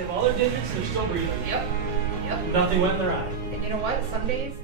They have all their digits and they're still breathing. Yep. Yep. Nothing went in their eye. And you know what? Some days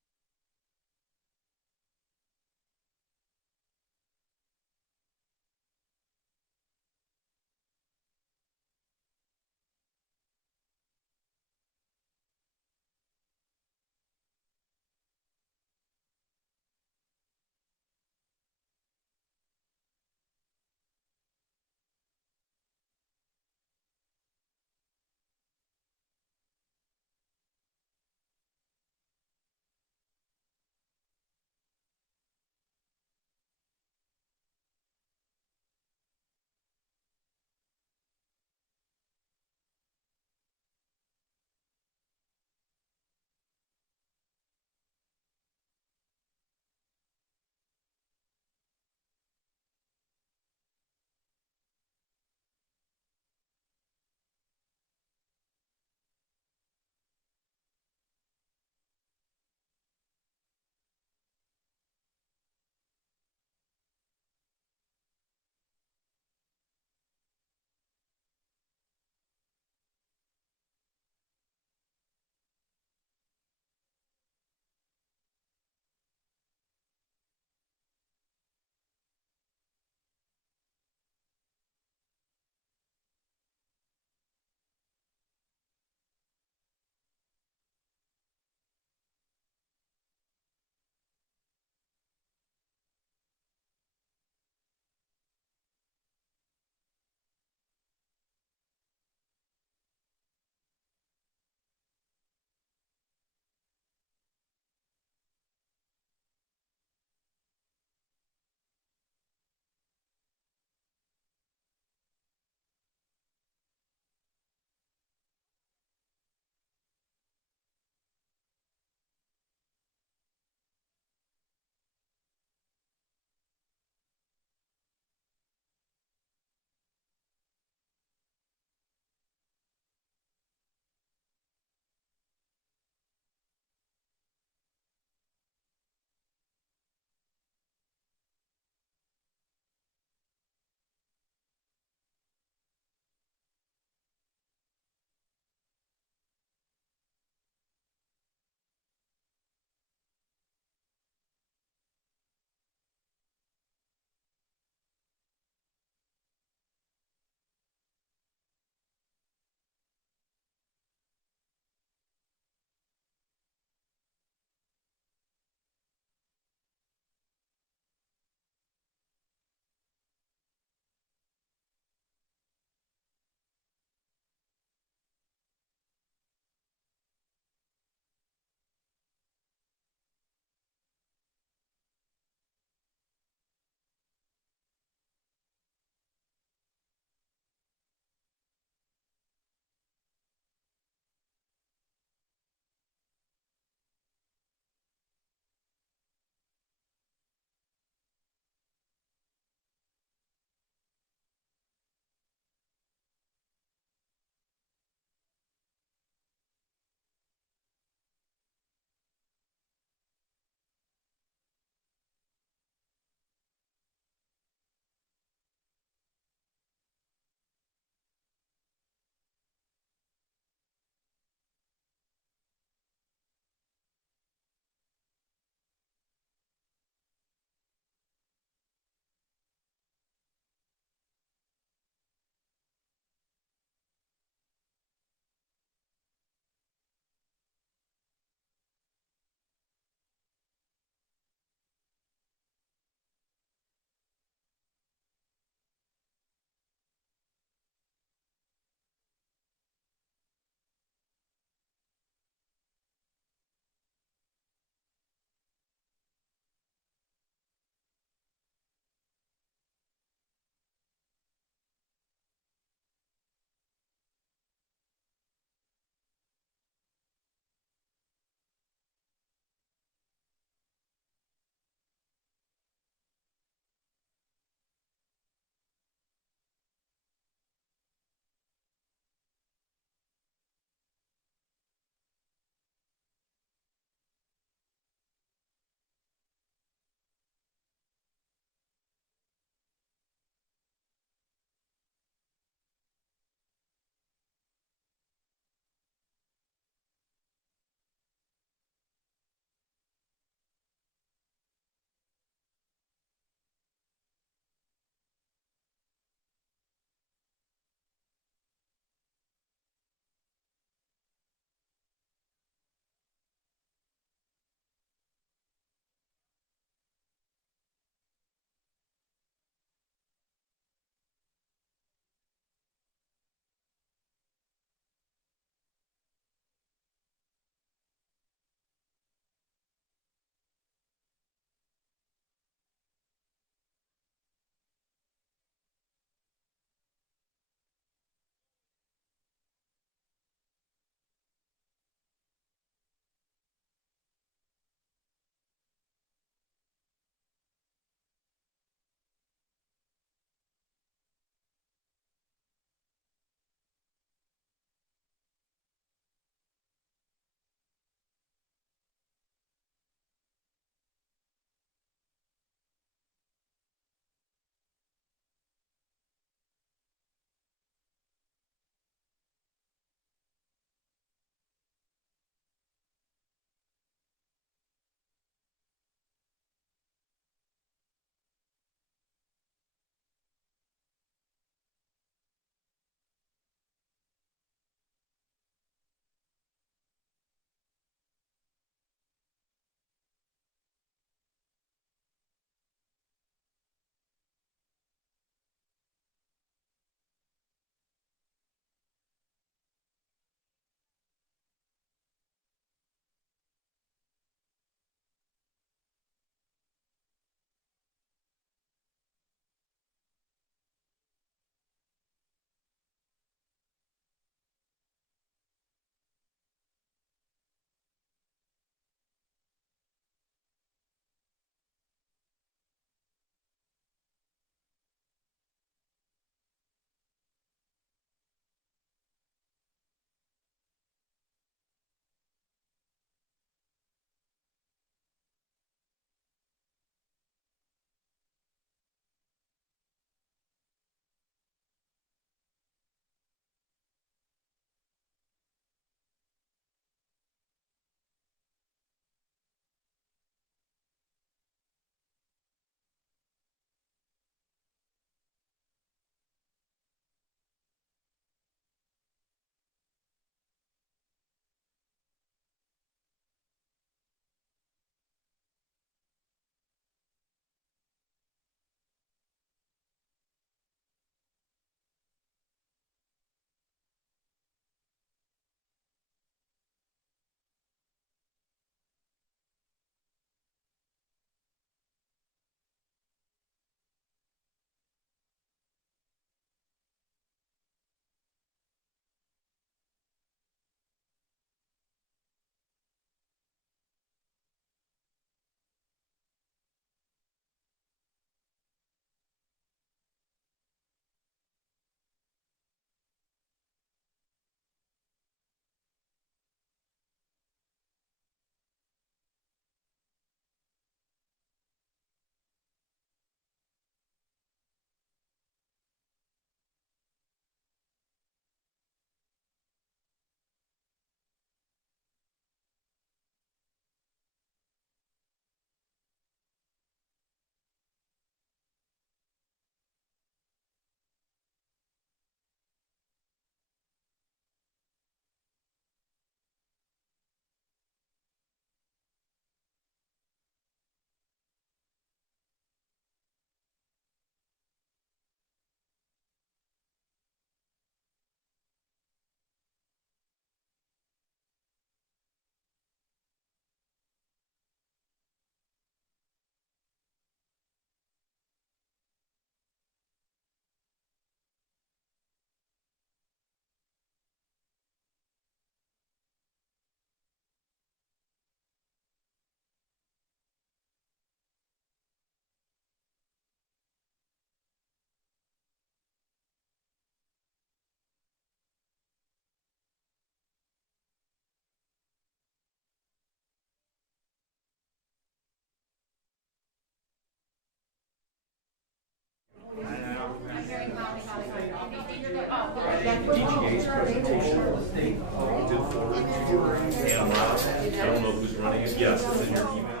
and loud. I don't know who's running it. Yes, it's in your email.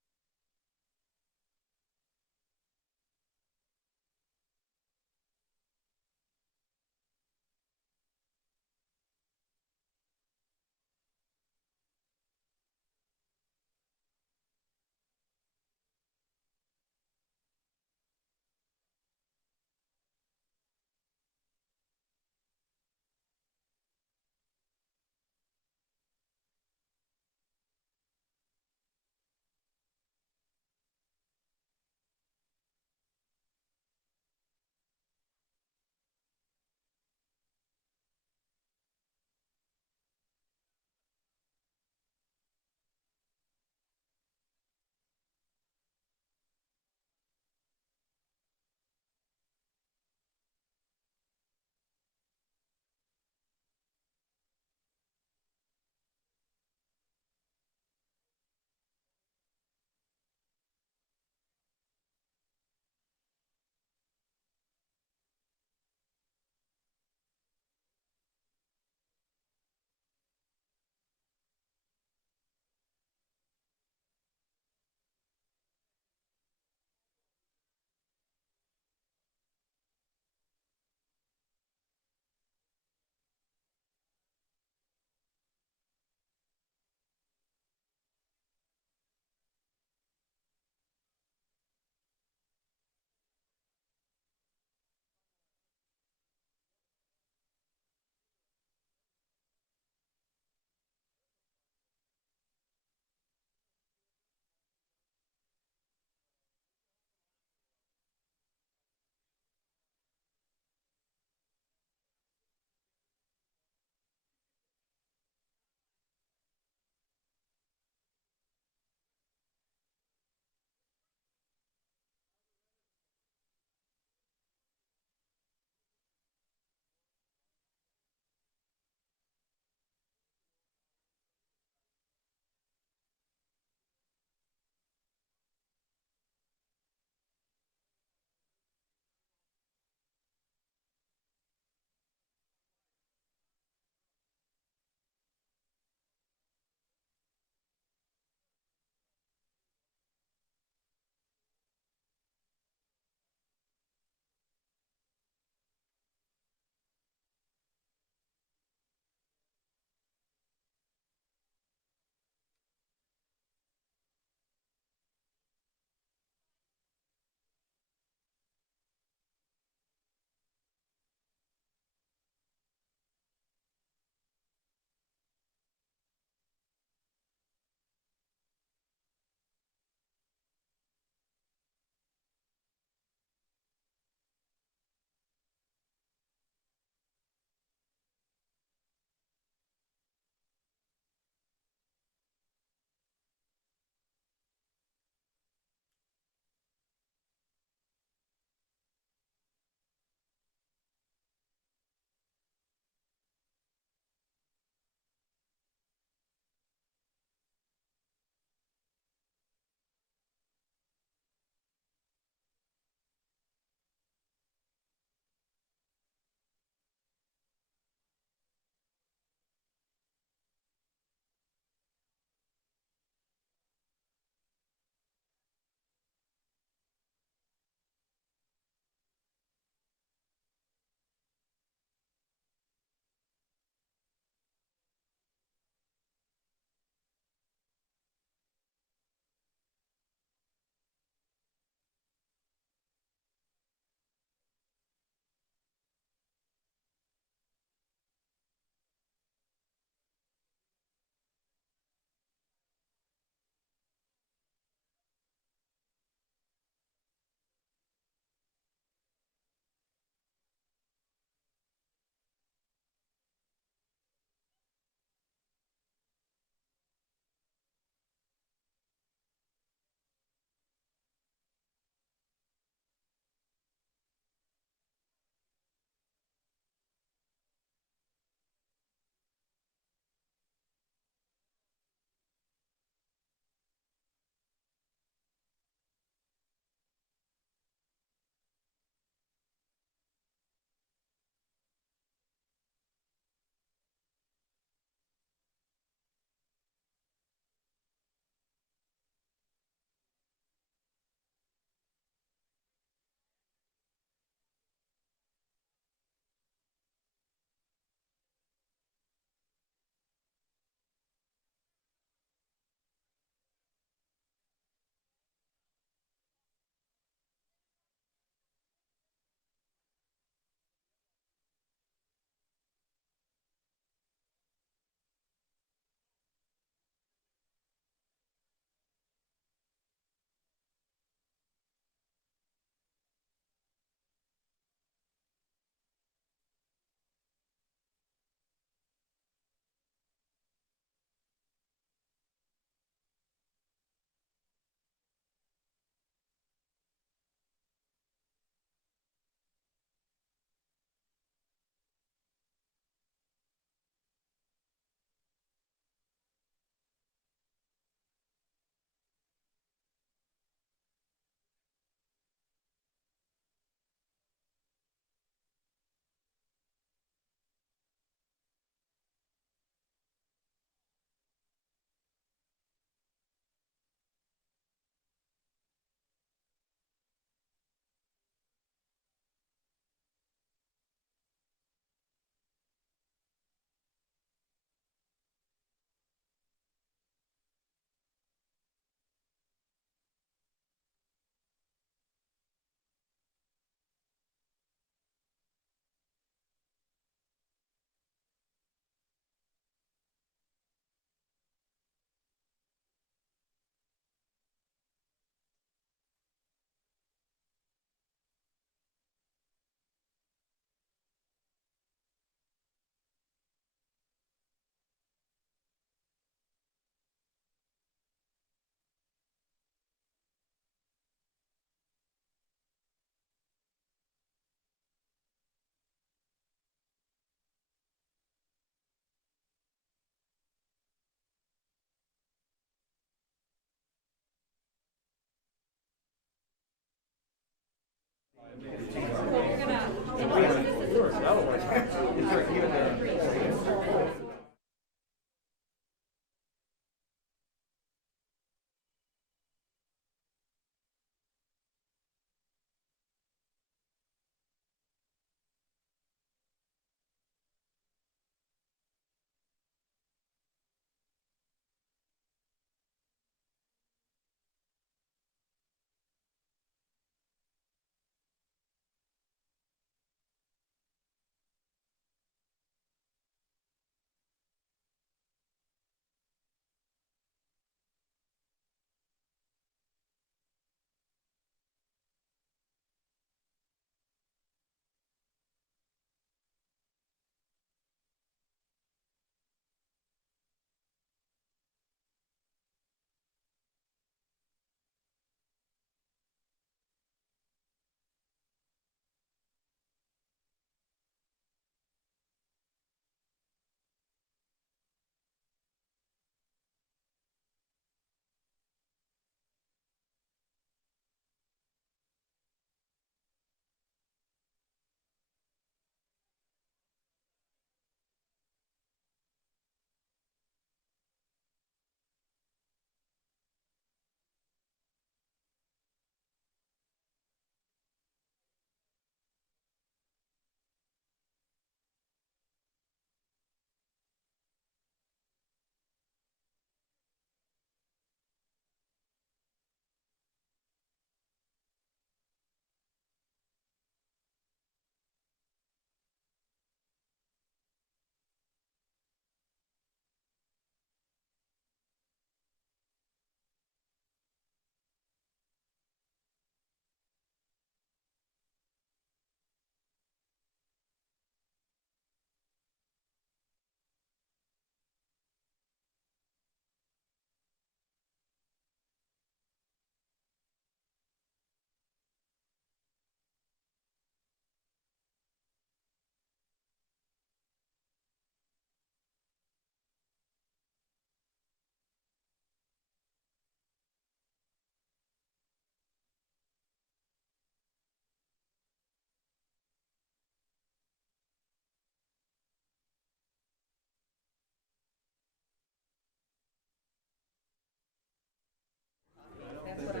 That's what I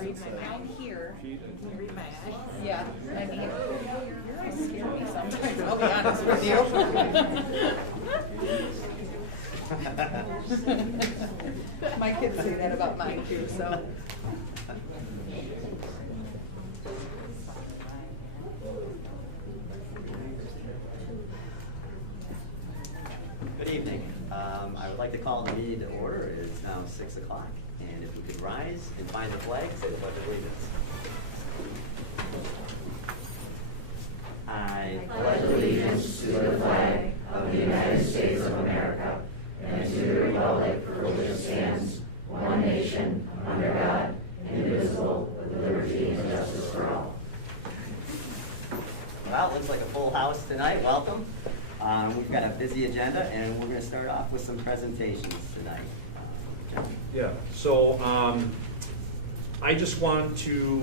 read my bag here. Read my bag? Yeah, I mean, you're scare me sometimes, I'll be honest with you. My kids say that about mine too, so. Good evening. I would like to call the meeting to order. It is now 6 o'clock. And if we could rise and find the flag, say the pledge of allegiance. I pledge allegiance to the flag of the United States of America and to the republic for which it stands, one nation, under God, indivisible, with liberty and justice for all. Well, it looks like a full house tonight. Welcome. We've got a busy agenda, and we're going to start off with some presentations tonight. Yeah, so I just want to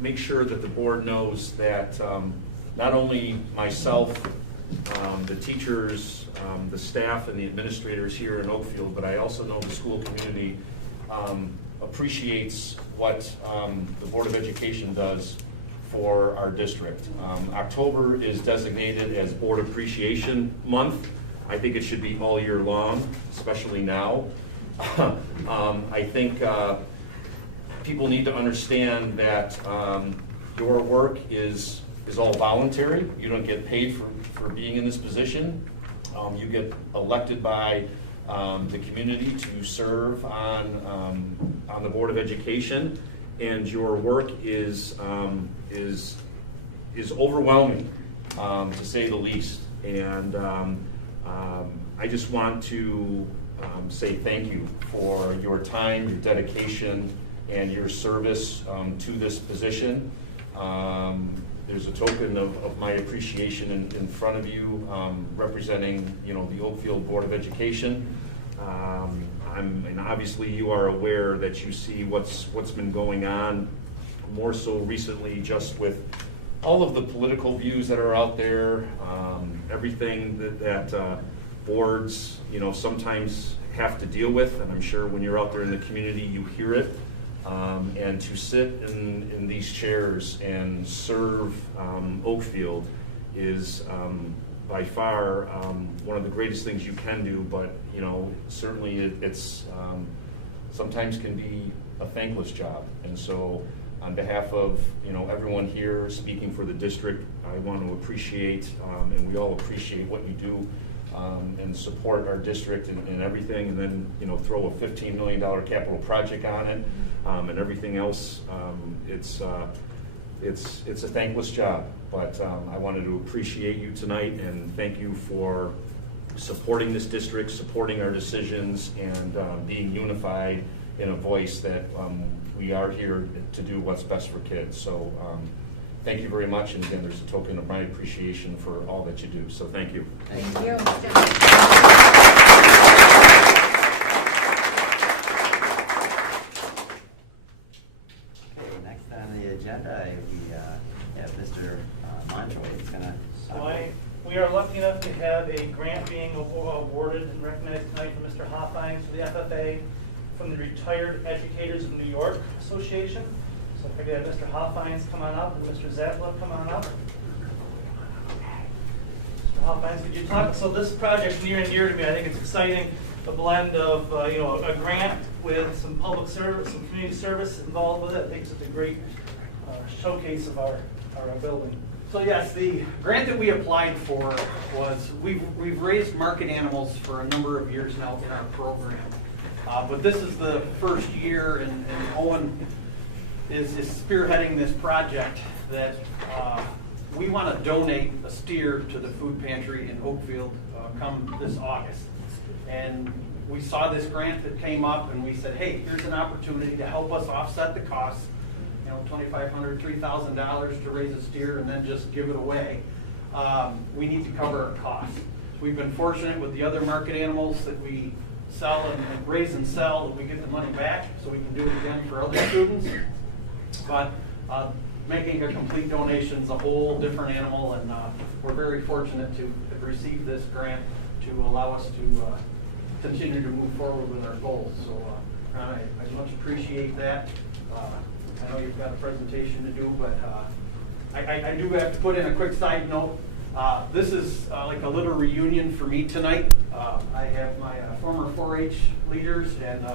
make sure that the board knows that not only myself, the teachers, the staff, and the administrators here in Oakfield, but I also know the school community appreciates what the Board of Education does for our district. October is designated as Board Appreciation Month. I think it should be all year long, especially now. I think people need to understand that your work is all voluntary. You don't get paid for being in this position. You get elected by the community to serve on the Board of Education, and your work is overwhelming, to say the least. And I just want to say thank you for your time, your dedication, and your service to this position. There's a token of my appreciation in front of you, representing the Oakfield Board of Education. And obviously you are aware that you see what's been going on, more so recently just with all of the political views that are out there, everything that boards, sometimes have to deal with, and I'm sure when you're out there in the community, you hear it. And to sit in these chairs and serve Oakfield is by far one of the greatest things you can do, but certainly it's sometimes can be a thankless job. And so on behalf of everyone here speaking for the district, I want to appreciate, and we all appreciate what you do and support our district and everything, and then throw a $15 million capital project on it and everything else. It's a thankless job, but I wanted to appreciate you tonight and thank you for supporting this district, supporting our decisions, and being unified in a voice that we are here to do what's best for kids. So thank you very much, and again, there's a token of my appreciation for all that you do, so thank you. Thank you. Okay, next on the agenda, we have Mr. Montroy. He's going to So we are lucky enough to have a grant being awarded and recognized tonight from Mr. Hoffines for the FFA from the Retired Educators of New York Association. So if I could have Mr. Hoffines come on up and Mr. Zappala come on up. Mr. Hoffines, could you talk? So this project's near and dear to me. I think it's exciting. A blend of a grant with some public service, some community service involved with it. I think it's a great showcase of our building. So yes, the grant that we applied for was, we've raised market animals for a number of years now in our program. But this is the first year, and Owen is spearheading this project that we want to donate a steer to the food pantry in Oakfield come this August. And we saw this grant that came up, and we said, hey, here's an opportunity to help us offset the costs, $2,500, $3,000 to raise a steer and then just give it away. We need to cover our costs. We've been fortunate with the other market animals that we sell and raise and sell, that we get the money back so we can do it again for other students. But making a complete donation is a whole different animal, and we're very fortunate to have received this grant to allow us to continue to move forward with our goals. So Ron, I much appreciate that. I know you've got a presentation to do, but I do have to put in a quick side note. This is like a little reunion for me tonight. I have my former 4-H leaders and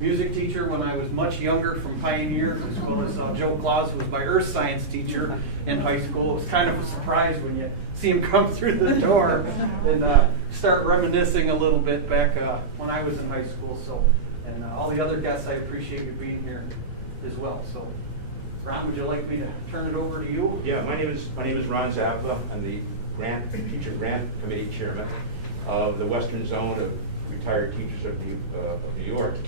music teacher when I was much younger from Pioneer, as well as Joe Claus, who was my earth science teacher in high school. It was kind of a surprise when you see him come through the door and start reminiscing a little bit back when I was in high school. So, and all the other guests, I appreciate you being here as well. So, Ron, would you like me to turn it over to you? Yeah, my name is Ron Zappala. I'm the Teacher Grant Committee Chairman of the Western Zone of Retired Teachers of New York.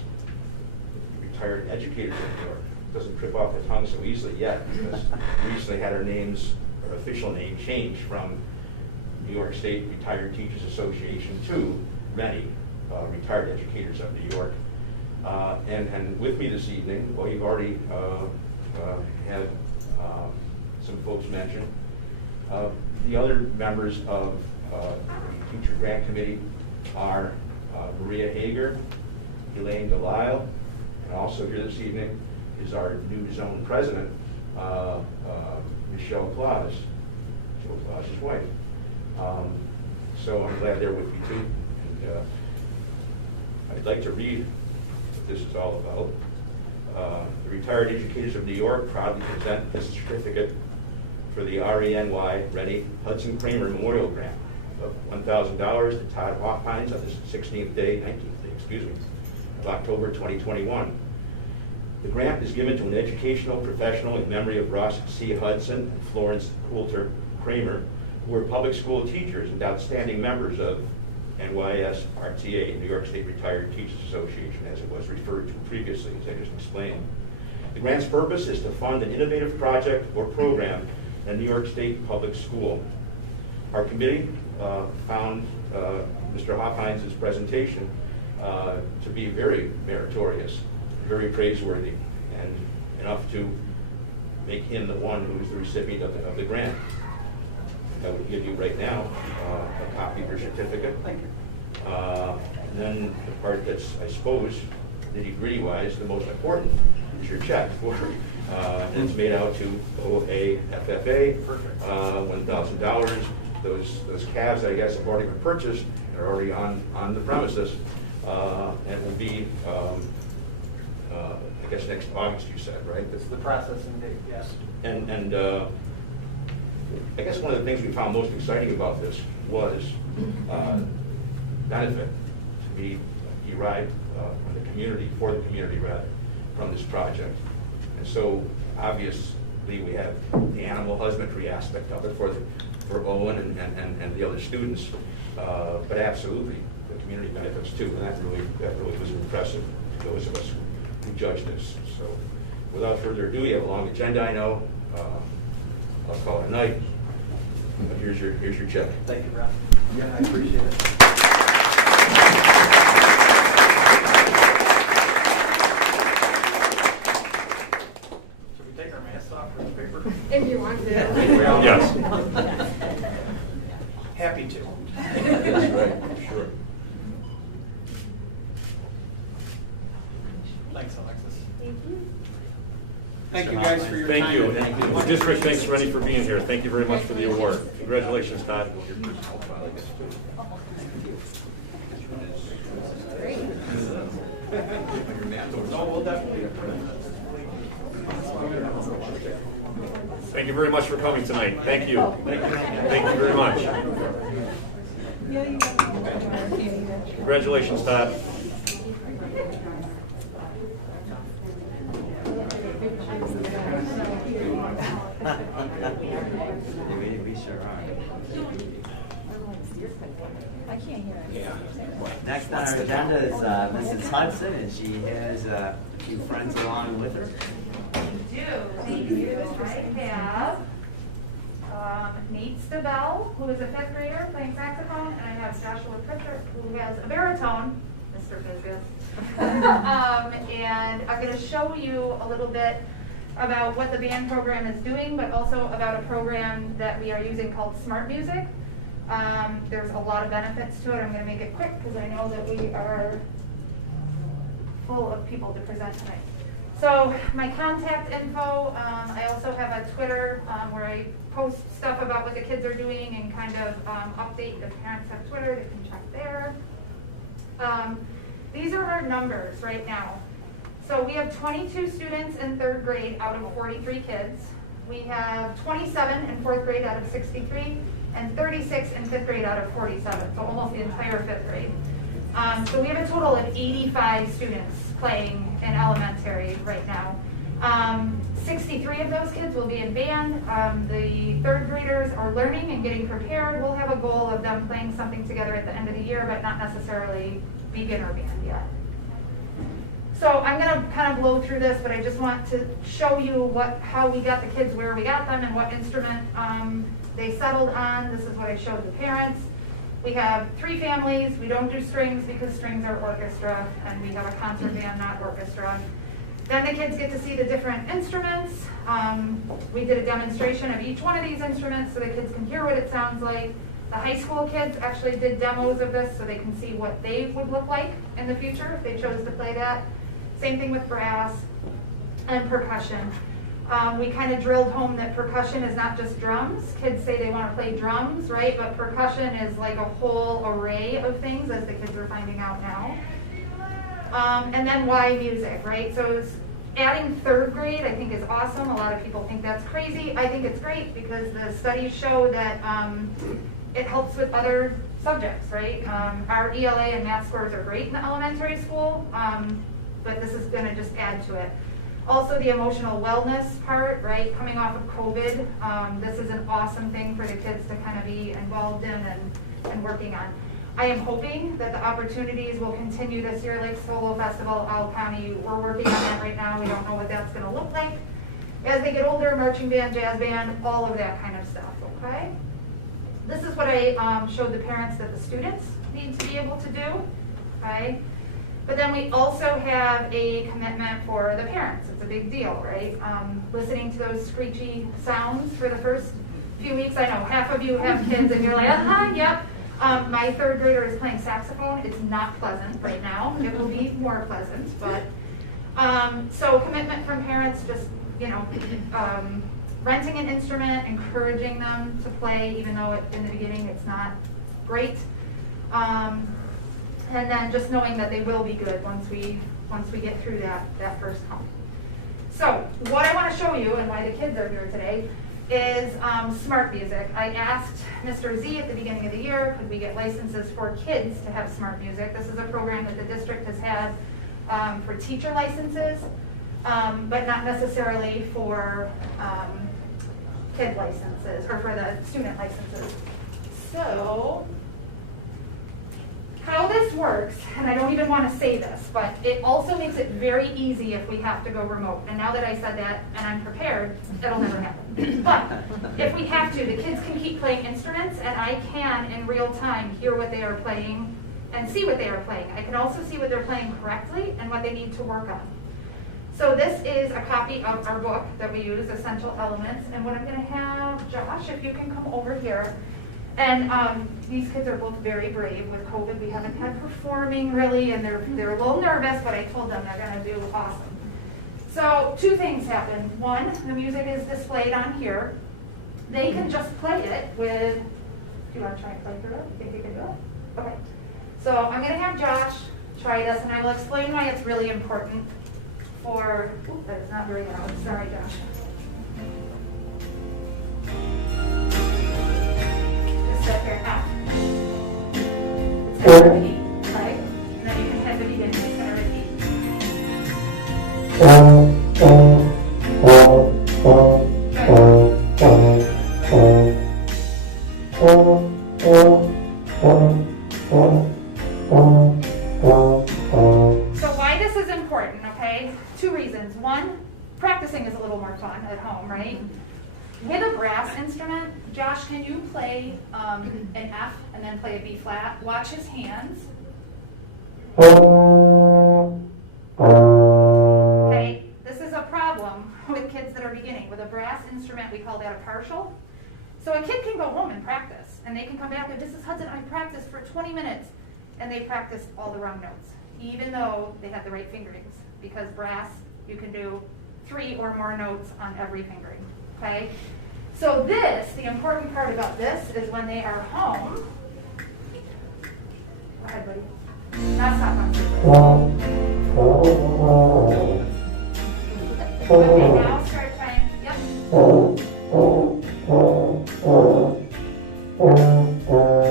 Retired Educators of New York. Doesn't trip off the tongue so easily yet, because we recently had our official name changed from New York State Retired Teachers Association to many Retired Educators of New York. And with me this evening, well, you've already had some folks mention. The other members of the Teacher Grant Committee are Maria Hager, Elaine Delisle, and also here this evening is our new zone president, Michelle Claus, Joe Claus's wife. So I'm glad they're with me too. And I'd like to read what this is all about. The Retired Educators of New York proudly present this certificate for the RENY Rennie Hudson Kramer Memorial Grant of $1,000 to Todd Hoffines on this 19th day of October 2021. The grant is given to an educational professional in memory of Ross C. Hudson and Florence Coulter Kramer, who were public school teachers and outstanding members of NYSRTA, New York State Retired Teachers Association, as it was referred to previously, as I just explained. The grant's purpose is to fund an innovative project or program in a New York State public school. Our committee found Mr. Hoffines' presentation to be very meritorious, very praiseworthy, and enough to make him the one who's the recipient of the grant. I would give you right now a copy of your certificate. Thank you. And then the part that's, I suppose, nitty-gritty-wise, the most important is your check. And it's made out to OAFFA, $1,000. Those calves, I guess, have already been purchased and are already on the premises. And will be, I guess, next August, you said, right? This is the processing date, yes. And I guess one of the things we found most exciting about this was benefit to be derived from the community, for the community rather, from this project. And so obviously we have the animal husbandry aspect of it for Owen and the other students, but absolutely the community benefits too, and that really was impressive to those of us who judged this. So without further ado, you have a long agenda, I know. I'll call it a night. But here's your check. Thank you, Rob. Yeah, I appreciate it. Should we take our masks off for the paper? If you want to. Yes. Happy to. That's right, sure. Thanks, Alexis. Thank you. Thank you guys for your time. Thank you. Thank And the district thanks Rennie for being here. Thank you very much for the award. Congratulations, Todd. No, we'll definitely. Thank you very much for coming tonight. Thank you. Thank you very much. Congratulations, Todd. We sure are. I can't hear it. Next on our agenda is Mrs. Hudson, and she has a few friends along with her. Do. Thank you. I have Nate Stabell, who is a 5th grader playing saxophone, and I have Joshua Pritchard, who has a baritone, Mr. Fisgus. And I'm going to show you a little bit about what the band program is doing, but also about a program that we are using called Smart Music. There's a lot of benefits to it. I'm going to make it quick because I know that we are full of people to present tonight. So my contact info, I also have a Twitter where I post stuff about what the kids are doing and kind of update. If parents have Twitter, they can check there. These are our numbers right now. So we have 22 students in 3rd grade out of 43 kids. We have 27 in 4th grade out of 63, and 36 in 5th grade out of 47, so almost the entire 5th grade. So we have a total of 85 students playing in elementary right now. 63 of those kids will be in band. The 3rd graders are learning and getting prepared. We'll have a goal of them playing something together at the end of the year, but not necessarily beginner band yet. So I'm going to kind of blow through this, but I just want to show you how we got the kids where we got them and what instrument they settled on. This is what I showed the parents. We have 3 families. We don't do strings because strings are orchestra, and we have a concert band, not orchestra. Then the kids get to see the different instruments. We did a demonstration of each one of these instruments so the kids can hear what it sounds like. The high school kids actually did demos of this so they can see what they would look like in the future if they chose to play that. Same thing with brass and percussion. We kind of drilled home that percussion is not just drums. Kids say they want to play drums, right? But percussion is like a whole array of things, as the kids are finding out now. And then why music, right? So adding 3rd grade I think is awesome. A lot of people think that's crazy. I think it's great because the studies show that it helps with other subjects, right? Our ELA and math scores are great in the elementary school, but this is going to just add to it. Also the emotional wellness part, right? Coming off of COVID, this is an awesome thing for the kids to kind of be involved in and working on. I am hoping that the opportunities will continue this year, like Solo Festival, Owl County. We're working on that right now. We don't know what that's going to look like. As they get older, marching band, jazz band, all of that kind of stuff, okay? This is what I showed the parents that the students need to be able to do, okay? But then we also have a commitment for the parents. It's a big deal, right? Listening to those screechy sounds for the first few weeks. I know half of you have kids and you're like, yep. My third grader is playing saxophone. It's not pleasant right now. It will be more pleasant, but so commitment from parents, just, renting an instrument, encouraging them to play, even though in the beginning it's not great. And then just knowing that they will be good once we get through that first hump. So what I want to show you and why the kids are here today is smart music. I asked Mr. Z at the beginning of the year, could we get licenses for kids to have smart music? This is a program that the district has had for teacher licenses, but not necessarily for kid licenses, or for the student licenses. So, how this works, and I don't even want to say this, but it also makes it very easy if we have to go remote. And now that I said that, and I'm prepared, that'll never happen. But if we have to, the kids can keep playing instruments, and I can, in real time, hear what they are playing and see what they are playing. I can also see what they're playing correctly and what they need to work on. So this is a copy of our book that we use, Essential Elements, and what I'm going to have, Josh, if you can come over here. And these kids are both very brave. With COVID, we haven't had performing really, and they're a little nervous, but I told them they're going to do awesome. So two things happen. One, the music is displayed on here. They can just play it with, do you want to try and play through it? You think you can do it? Okay. So I'm going to have Josh try this, and I will explain why it's really important for, that is not very loud. Sorry, Josh. Set here F. It's going to repeat, right? And then you can hit the beginning. It's going to repeat. So why this is important, okay? Two reasons. One, practicing is a little more fun at home, right? With a brass instrument, Josh, can you play an F and then play a B flat? Watch his hands. Okay, this is a problem with kids that are beginning. With a brass instrument, we call that a partial. So a kid can go home and practice, and they can come back and, Mrs. Hudson, I practiced for 20 minutes, and they practiced all the wrong notes, even though they had the right fingerings. Because brass, you can do 3 or more notes on every fingering. Okay, so the important part about this is when they are home. Go ahead, buddy. Now stop on. Okay, now start playing. Yep.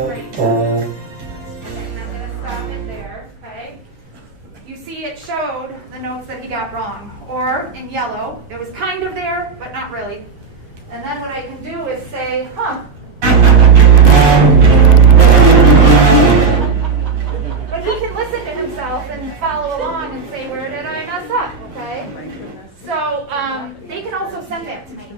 Great. Okay, and I'm going to stop it there. Okay. You see, it showed the notes that he got wrong, or in yellow, it was kind of there, but not really. And then what I can do is say, But he can listen to himself and follow along and say, where did I mess up, okay? So they can also send that to me.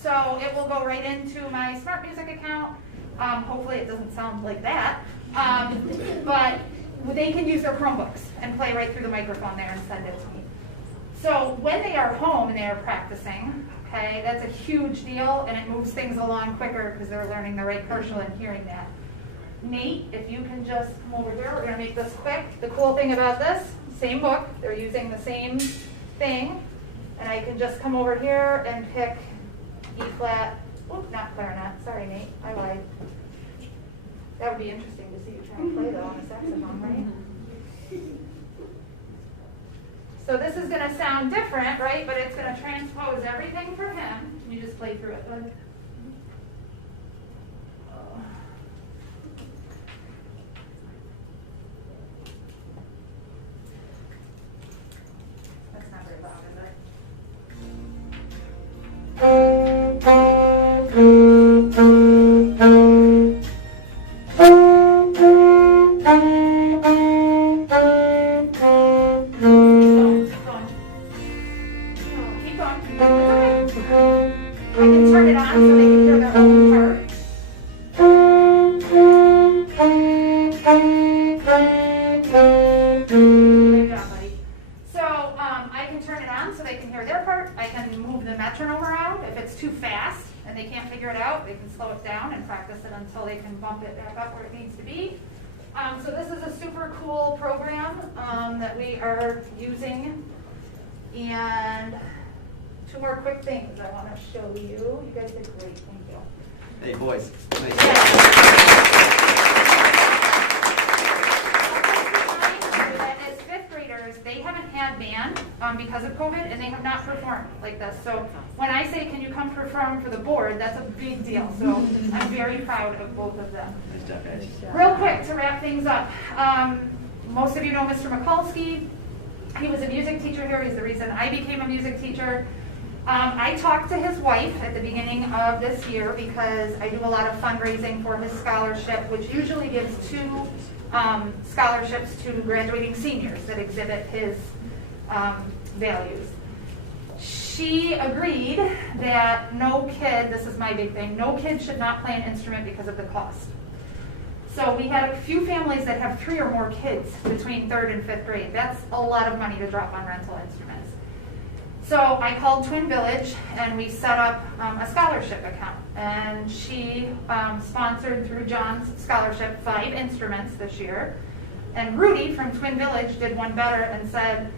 So it will go right into my Smart Music account. Hopefully it doesn't sound like that. But they can use their Chromebooks and play right through the microphone there and send it to me. So when they are home and they are practicing, okay, that's a huge deal, and it moves things along quicker because they're learning the right partial and hearing that. Nate, if you can just come over here, we're going to make this quick. The cool thing about this, same book, they're using the same thing, and I can just come over here and pick E flat, not clarinet, sorry Nate, I lied. That would be interesting to see you try and play though on the saxophone, right? So this is going to sound different, right? But it's going to transpose everything for him. Can you just play through it, bud? That's not very loud, is it? Keep going. I can turn it on it's too fast and they can't figure it out, they can slow it down and practice it until they can bump it back up where it needs to be. So this is a super cool program that we are using. And two more quick things I want to show you. You guys did great, thank you. Hey, boys. Nice. As fifth graders, they haven't had band because of COVID, and they have not performed like this. So when I say, can you come perform for the board, that's a big deal. So I'm very proud of both of them. Nice job, guys. Real quick to wrap things up. Most of you know Mr. Mikulski. He was a music teacher here. He's the reason I became a music teacher. I talked to his wife at the beginning of this year because I do a lot of fundraising for his scholarship, which usually gives 2 scholarships to graduating seniors that exhibit his values. She agreed that no kid, this is my big thing, no kid should not play an instrument because of the cost. So we had a few families that have 3 or more kids between 3rd and 5th grade. That's a lot of money to drop on rental instruments. So I called Twin Village and we set up a scholarship account. And she sponsored through John's scholarship 5 instruments this year. And Rudy from Twin Village did one better and said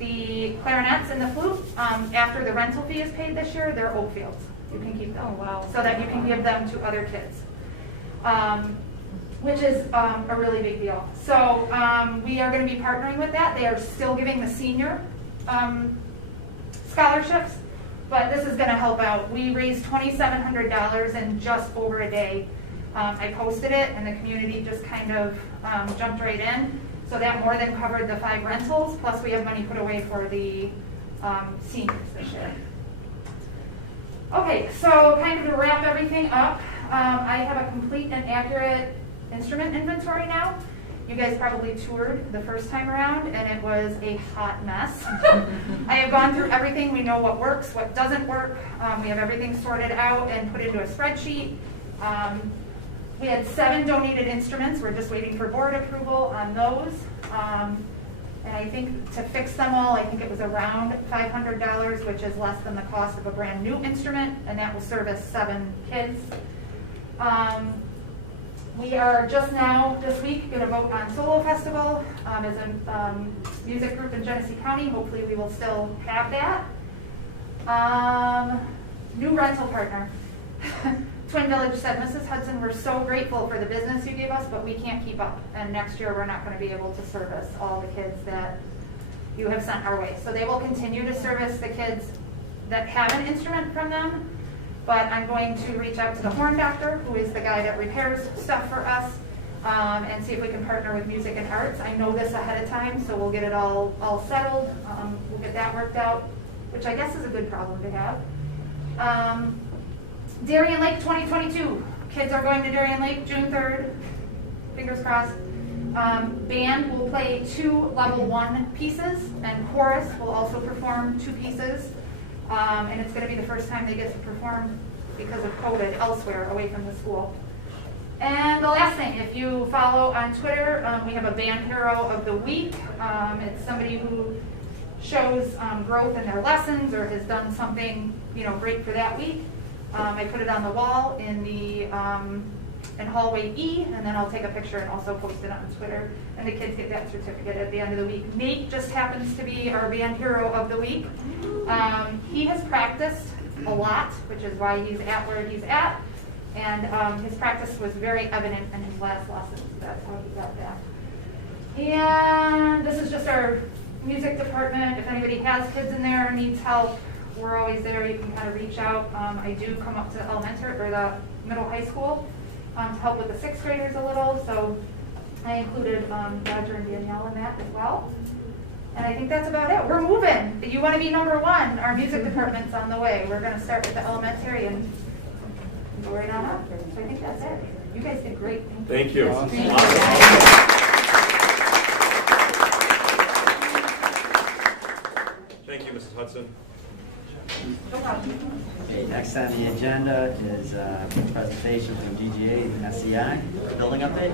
the clarinets and the flute, after the rental fee is paid this year, they're Oakfields. You can keep them. Oh, wow. So that you can give them to other kids. Which is a really big deal. So we are going to be partnering with that. They are still giving the senior scholarships, but this is going to help out. We raised $2,700 in just over a day. I posted it and the community just kind of jumped right in. So that more than covered the 5 rentals, plus we have money put away for the seniors this year. Okay, so kind of to wrap everything up, I have a complete and accurate instrument inventory now. You guys probably toured the first time around and it was a hot mess. I have gone through everything. We know what works, what doesn't work. We have everything sorted out and put into a spreadsheet. We had 7 donated instruments. We're just waiting for board approval on those. And I think to fix them all, I think it was around $500, which is less than the cost of a brand new instrument, and that will service 7 kids. We are just now, this week, going to vote on Solo Festival as a music group in Genesee County. Hopefully we will still have that. New rental partner. Twin Village said, Mrs. Hudson, we're so grateful for the business you gave us, but we can't keep up. And next year we're not going to be able to service all the kids that you have sent our way. So they will continue to service the kids that have an instrument from them. But I'm going to reach out to the horn doctor, who is the guy that repairs stuff for us, and see if we can partner with Music and Arts. I know this ahead of time, so we'll get it all settled. We'll get that worked out, which I guess is a good problem to have. Darien Lake 2022. Kids are going to Darien Lake June 3rd. Fingers crossed. Band will play 2 level 1 pieces, and chorus will also perform 2 pieces. And it's going to be the first time they get to perform because of COVID elsewhere away from the school. And the last thing, if you follow on Twitter, we have a band hero of the week. It's somebody who shows growth in their lessons or has done something great for that week. I put it on the wall in the in hallway E, and then I'll take a picture and also post it on Twitter. And the kids get that certificate at the end of the week. Nate just happens to be our band hero of the week. He has practiced a lot, which is why he's at where he's at. And his practice was very evident in his last lessons. That's how he got that. And this is just our music department. If anybody has kids in there, needs help, we're always there. You can kind of reach out. I do come up to the elementary or the middle high school to help with the 6th graders a little. So I included Roger and Danielle in that as well. And I think that's about it. We're moving. You want to be number 1. Our music department's on the way. We're going to start with the elementary and go right on up. So I think that's it. You guys did great. Thank you. Thank you, Mrs. Hudson. No problem. Okay, next on the agenda is a presentation from GGA and SCI, building update.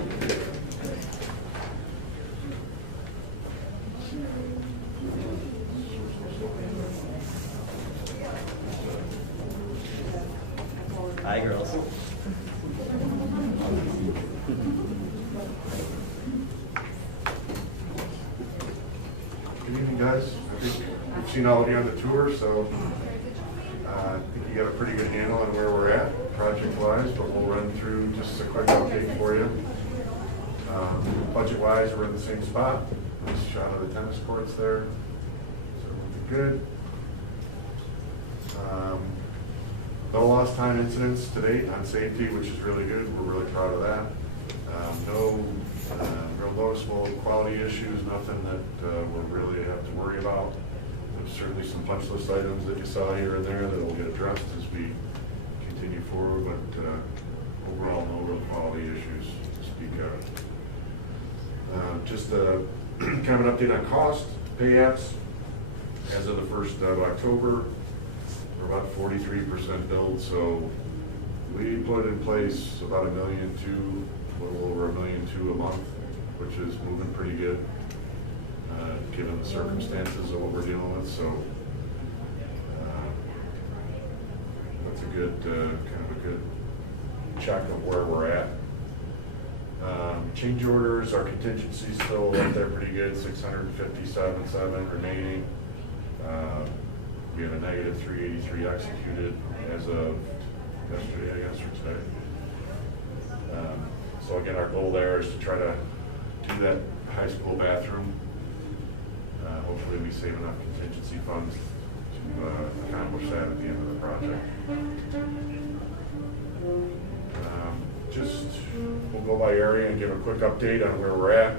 seen all of you on the tour, so I think you got a pretty good handle on where we're at project-wise, but we'll run through just a quick update for you. Budget-wise, we're in the same spot. Nice shot of the tennis courts there, so we'll be good. No lost time incidents to date on safety, which is really good. We're really proud of that. No real noticeable quality issues, nothing that we'll really have to worry about. There's certainly some punch list items that you saw here and there that will get addressed as we continue forward, but overall no real quality issues to speak of. Just kind of an update on cost, pay apps. As of the 1st of October, we're about 43% billed, so we put in place about $1.2 million, a little over $1.2 million a month, which is moving pretty good, given the circumstances of what we're dealing with. So that's a good, kind of a good check of where we're at. Change orders, our contingency still up there pretty good, 657.7 remaining. We had a negative 383 executed as of yesterday, I guess, or today. So again, our goal there is to try to do that high school bathroom. Hopefully we save enough contingency funds to accomplish that at the end of the project. We'll go by area and give a quick update on where we're at.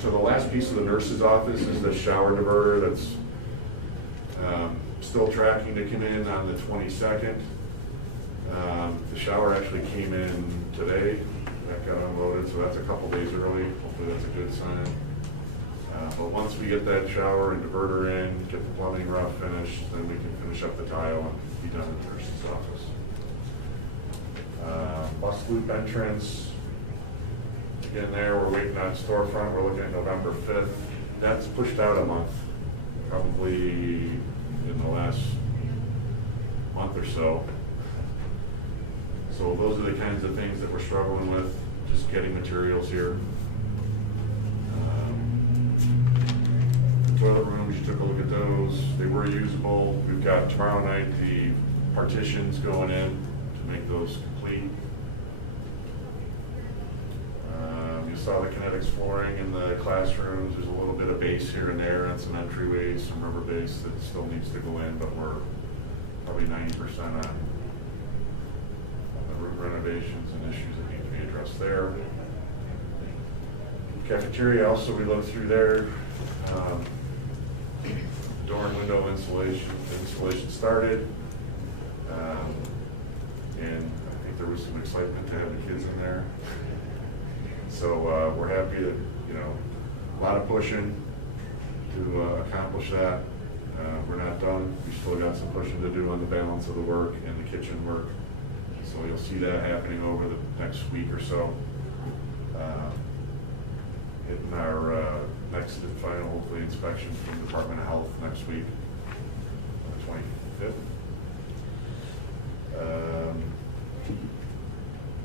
So the last piece of the nurse's office is the shower diverter that's still tracking to come in on the 22nd. The shower actually came in today. That got unloaded, so that's a couple days early. Hopefully that's a good sign. But once we get that shower and diverter in, get the plumbing rough finished, then we can finish up the tile and be done in the nurse's office. Bus loop entrance. Again there, we're waiting on storefront. We're looking at November 5th. That's pushed out a month, probably in the last month or so. So those are the kinds of things that we're struggling with, just getting materials here. The toilet rooms, you took a look at those. They were usable. We've got tomorrow night the partitions going in to make those complete. You saw the kinetics flooring in the classrooms. There's a little bit of base here and there and some entryways, some rubber base that still needs to go in, but we're probably 90% on the room renovations and issues that need to be addressed there. Cafeteria also, we looked through there. Door and window installation started. And I think there was some excitement to have the kids in there. So we're happy that, a lot of pushing to accomplish that. We're not done. We still got some pushing to do on the balance of the work and the kitchen work. So you'll see that happening over the next week or so. Hitting our next and final, hopefully, inspection from the Department of Health next week, on the 25th.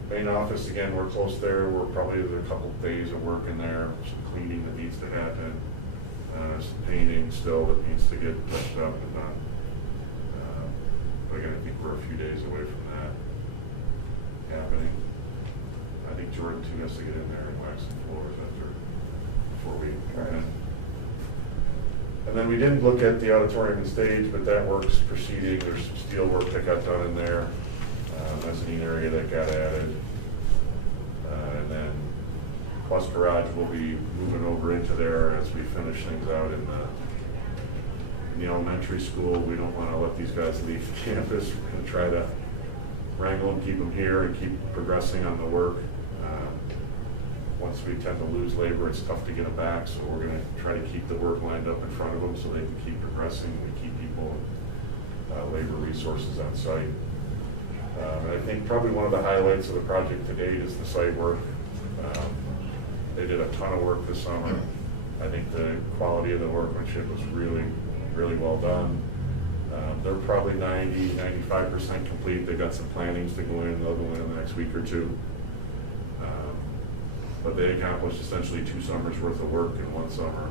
Main office, again, we're close there. We're probably there's a couple days of work in there, some cleaning that needs to happen, some painting still that needs to get touched up and done. But again, I think we're a few days away from that happening. I think Jordan too has to get in there and wax some floors before we end. And then we didn't look at the auditorium and stage, but that work's proceeding. There's some steel work that got done in there. Mezzanine area that got added. And then bus garage will be moving over into there as we finish things out in the elementary school. We don't want to let these guys leave campus. We're going to try to wrangle them, keep them here, and keep progressing on the work. Once we tend to lose labor, it's tough to get them back, so we're going to try to keep the work lined up in front of them so they can keep progressing and we keep people and labor resources on site. And I think probably one of the highlights of the project to date is the site work. They did a ton of work this summer. I think the quality of the workmanship was really, really well done. They're probably 90–95% complete. They've got some plannings to go in. They'll go in the next week or two. But they accomplished essentially 2 summers worth of work in 1 summer.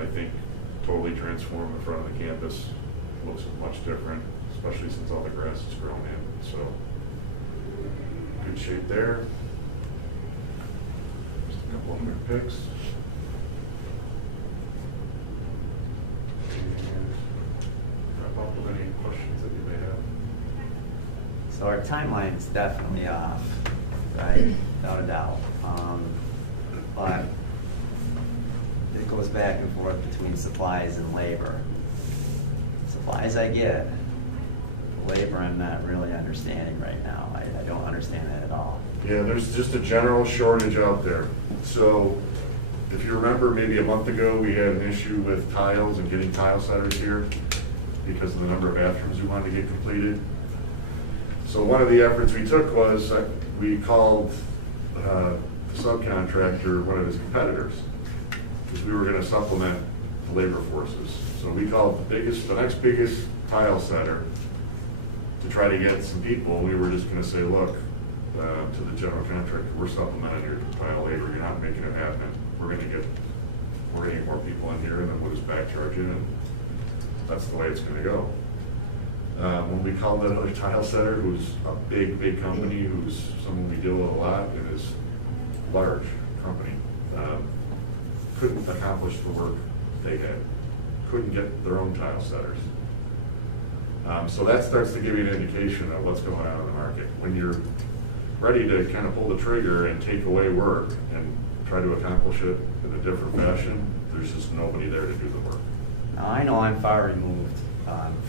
I think totally transform the front of the campus. Looks much different, especially since all the grass is grown in. So, good shape there. Just a couple of quick picks. And wrap up with any questions that you may have. So our timeline's definitely off, right? Without a doubt. But it goes back and forth between supplies and labor. Supplies I get, labor I'm not really understanding right now. I don't understand that at all. Yeah, there's just a general shortage out there. So if you remember, maybe a month ago, we had an issue with tiles and getting tile setters here because of the number of bathrooms we wanted to get completed. So one of the efforts we took was we called the subcontractor one of his competitors because we were going to supplement the labor forces. So we called the next biggest tile setter to try to get some people. We were just going to say, look, to the general contractor, we're supplementing your tile labor. You're not making it happen. We're going to get more people in here, and then we'll just back charge you, and that's the way it's going to go. When we called that other tile setter, who's a big company, who's someone we deal with a lot, and is a large company, couldn't accomplish the work they had. Couldn't get their own tile setters. So that starts to give you an indication of what's going on in the market. When you're ready to kind of pull the trigger and take away work and try to accomplish it in a different fashion, there's just nobody there to do the work. Now, I know I'm far removed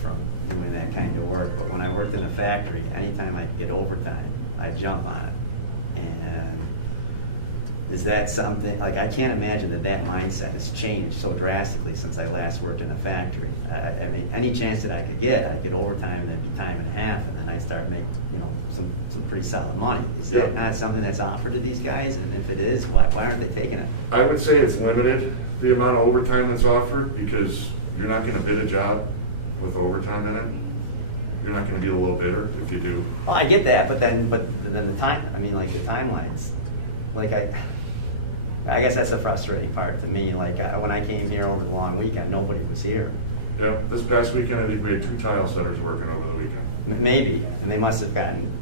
from doing that kind of work, but when I worked in a factory, anytime I could get overtime, I'd jump on it. And is that something, like, I can't imagine that mindset has changed so drastically since I last worked in a factory. I mean, any chance that I could get, I'd get overtime and then do time and a half, and then I start making, some pretty solid money. Is that not something that's offered to these guys? And if it is, why aren't they taking it? I would say it's limited, the amount of overtime that's offered, because you're not going to bid a job with overtime in it. You're not going to be a little bitter if you do. Well, I get that, but then the time, I mean, like the timelines, like I guess that's the frustrating part to me. Like when I came here over the long weekend, nobody was here. Yeah, this past weekend, I think we had 2 tile setters working over the weekend. Maybe, and they must have gotten,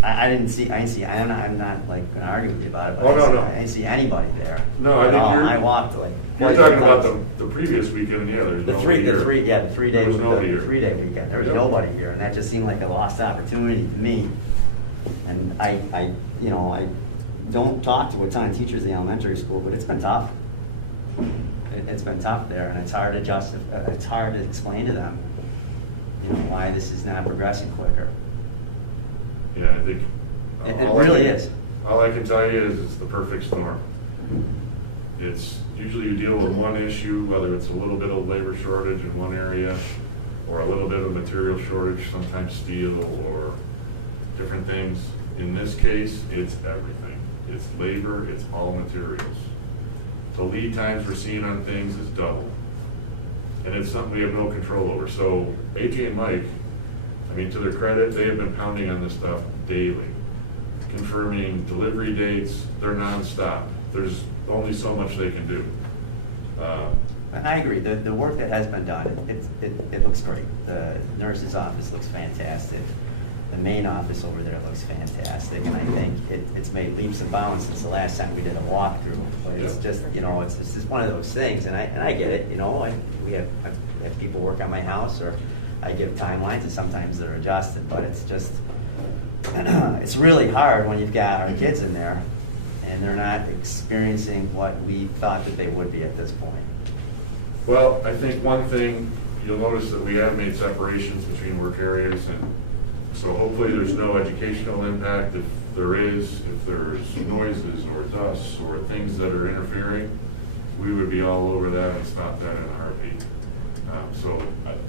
I didn't see, I'm not like going to argue with you about it, but I didn't see anybody there. No, I think I walked like. You're talking about the previous weekend, yeah, there's nobody here. The 3-day weekend, there was Yep. nobody here, and that just seemed like a lost opportunity to me. And I don't talk to a ton of teachers in the elementary school, but it's been tough. It's been tough there, and it's hard to explain to them, why this is not progressing quicker. Yeah, I think. It really is. All I can tell you is it's the perfect storm. It's usually you deal with one issue, whether it's a little bit of labor shortage in one area, or a little bit of material shortage, sometimes steel or different things. In this case, it's everything. It's labor, it's all materials. The lead times we're seeing on things is double. And it's something we have no control over. So AJ and Mike, I mean, to their credit, they have been pounding on this stuff daily, confirming delivery dates. They're nonstop. There's only so much they can do. And I agree. The work that has been done, it looks great. The nurse's office looks fantastic. The main office over there looks fantastic, and I think it's made leaps and bounds since the last time we did a walkthrough. But it's just, it's just one of those things, and I get it. We have people work on my house, or I give timelines, and sometimes they're adjusted. But it's just, it's really hard when you've got our kids in there, and they're not experiencing what we thought that they would be at this point. Well, I think one thing, you'll notice that we have made separations between work areas, and so hopefully there's no educational impact. If there's noises or dust or things that are interfering, we would be all over that and stop that in a heartbeat. So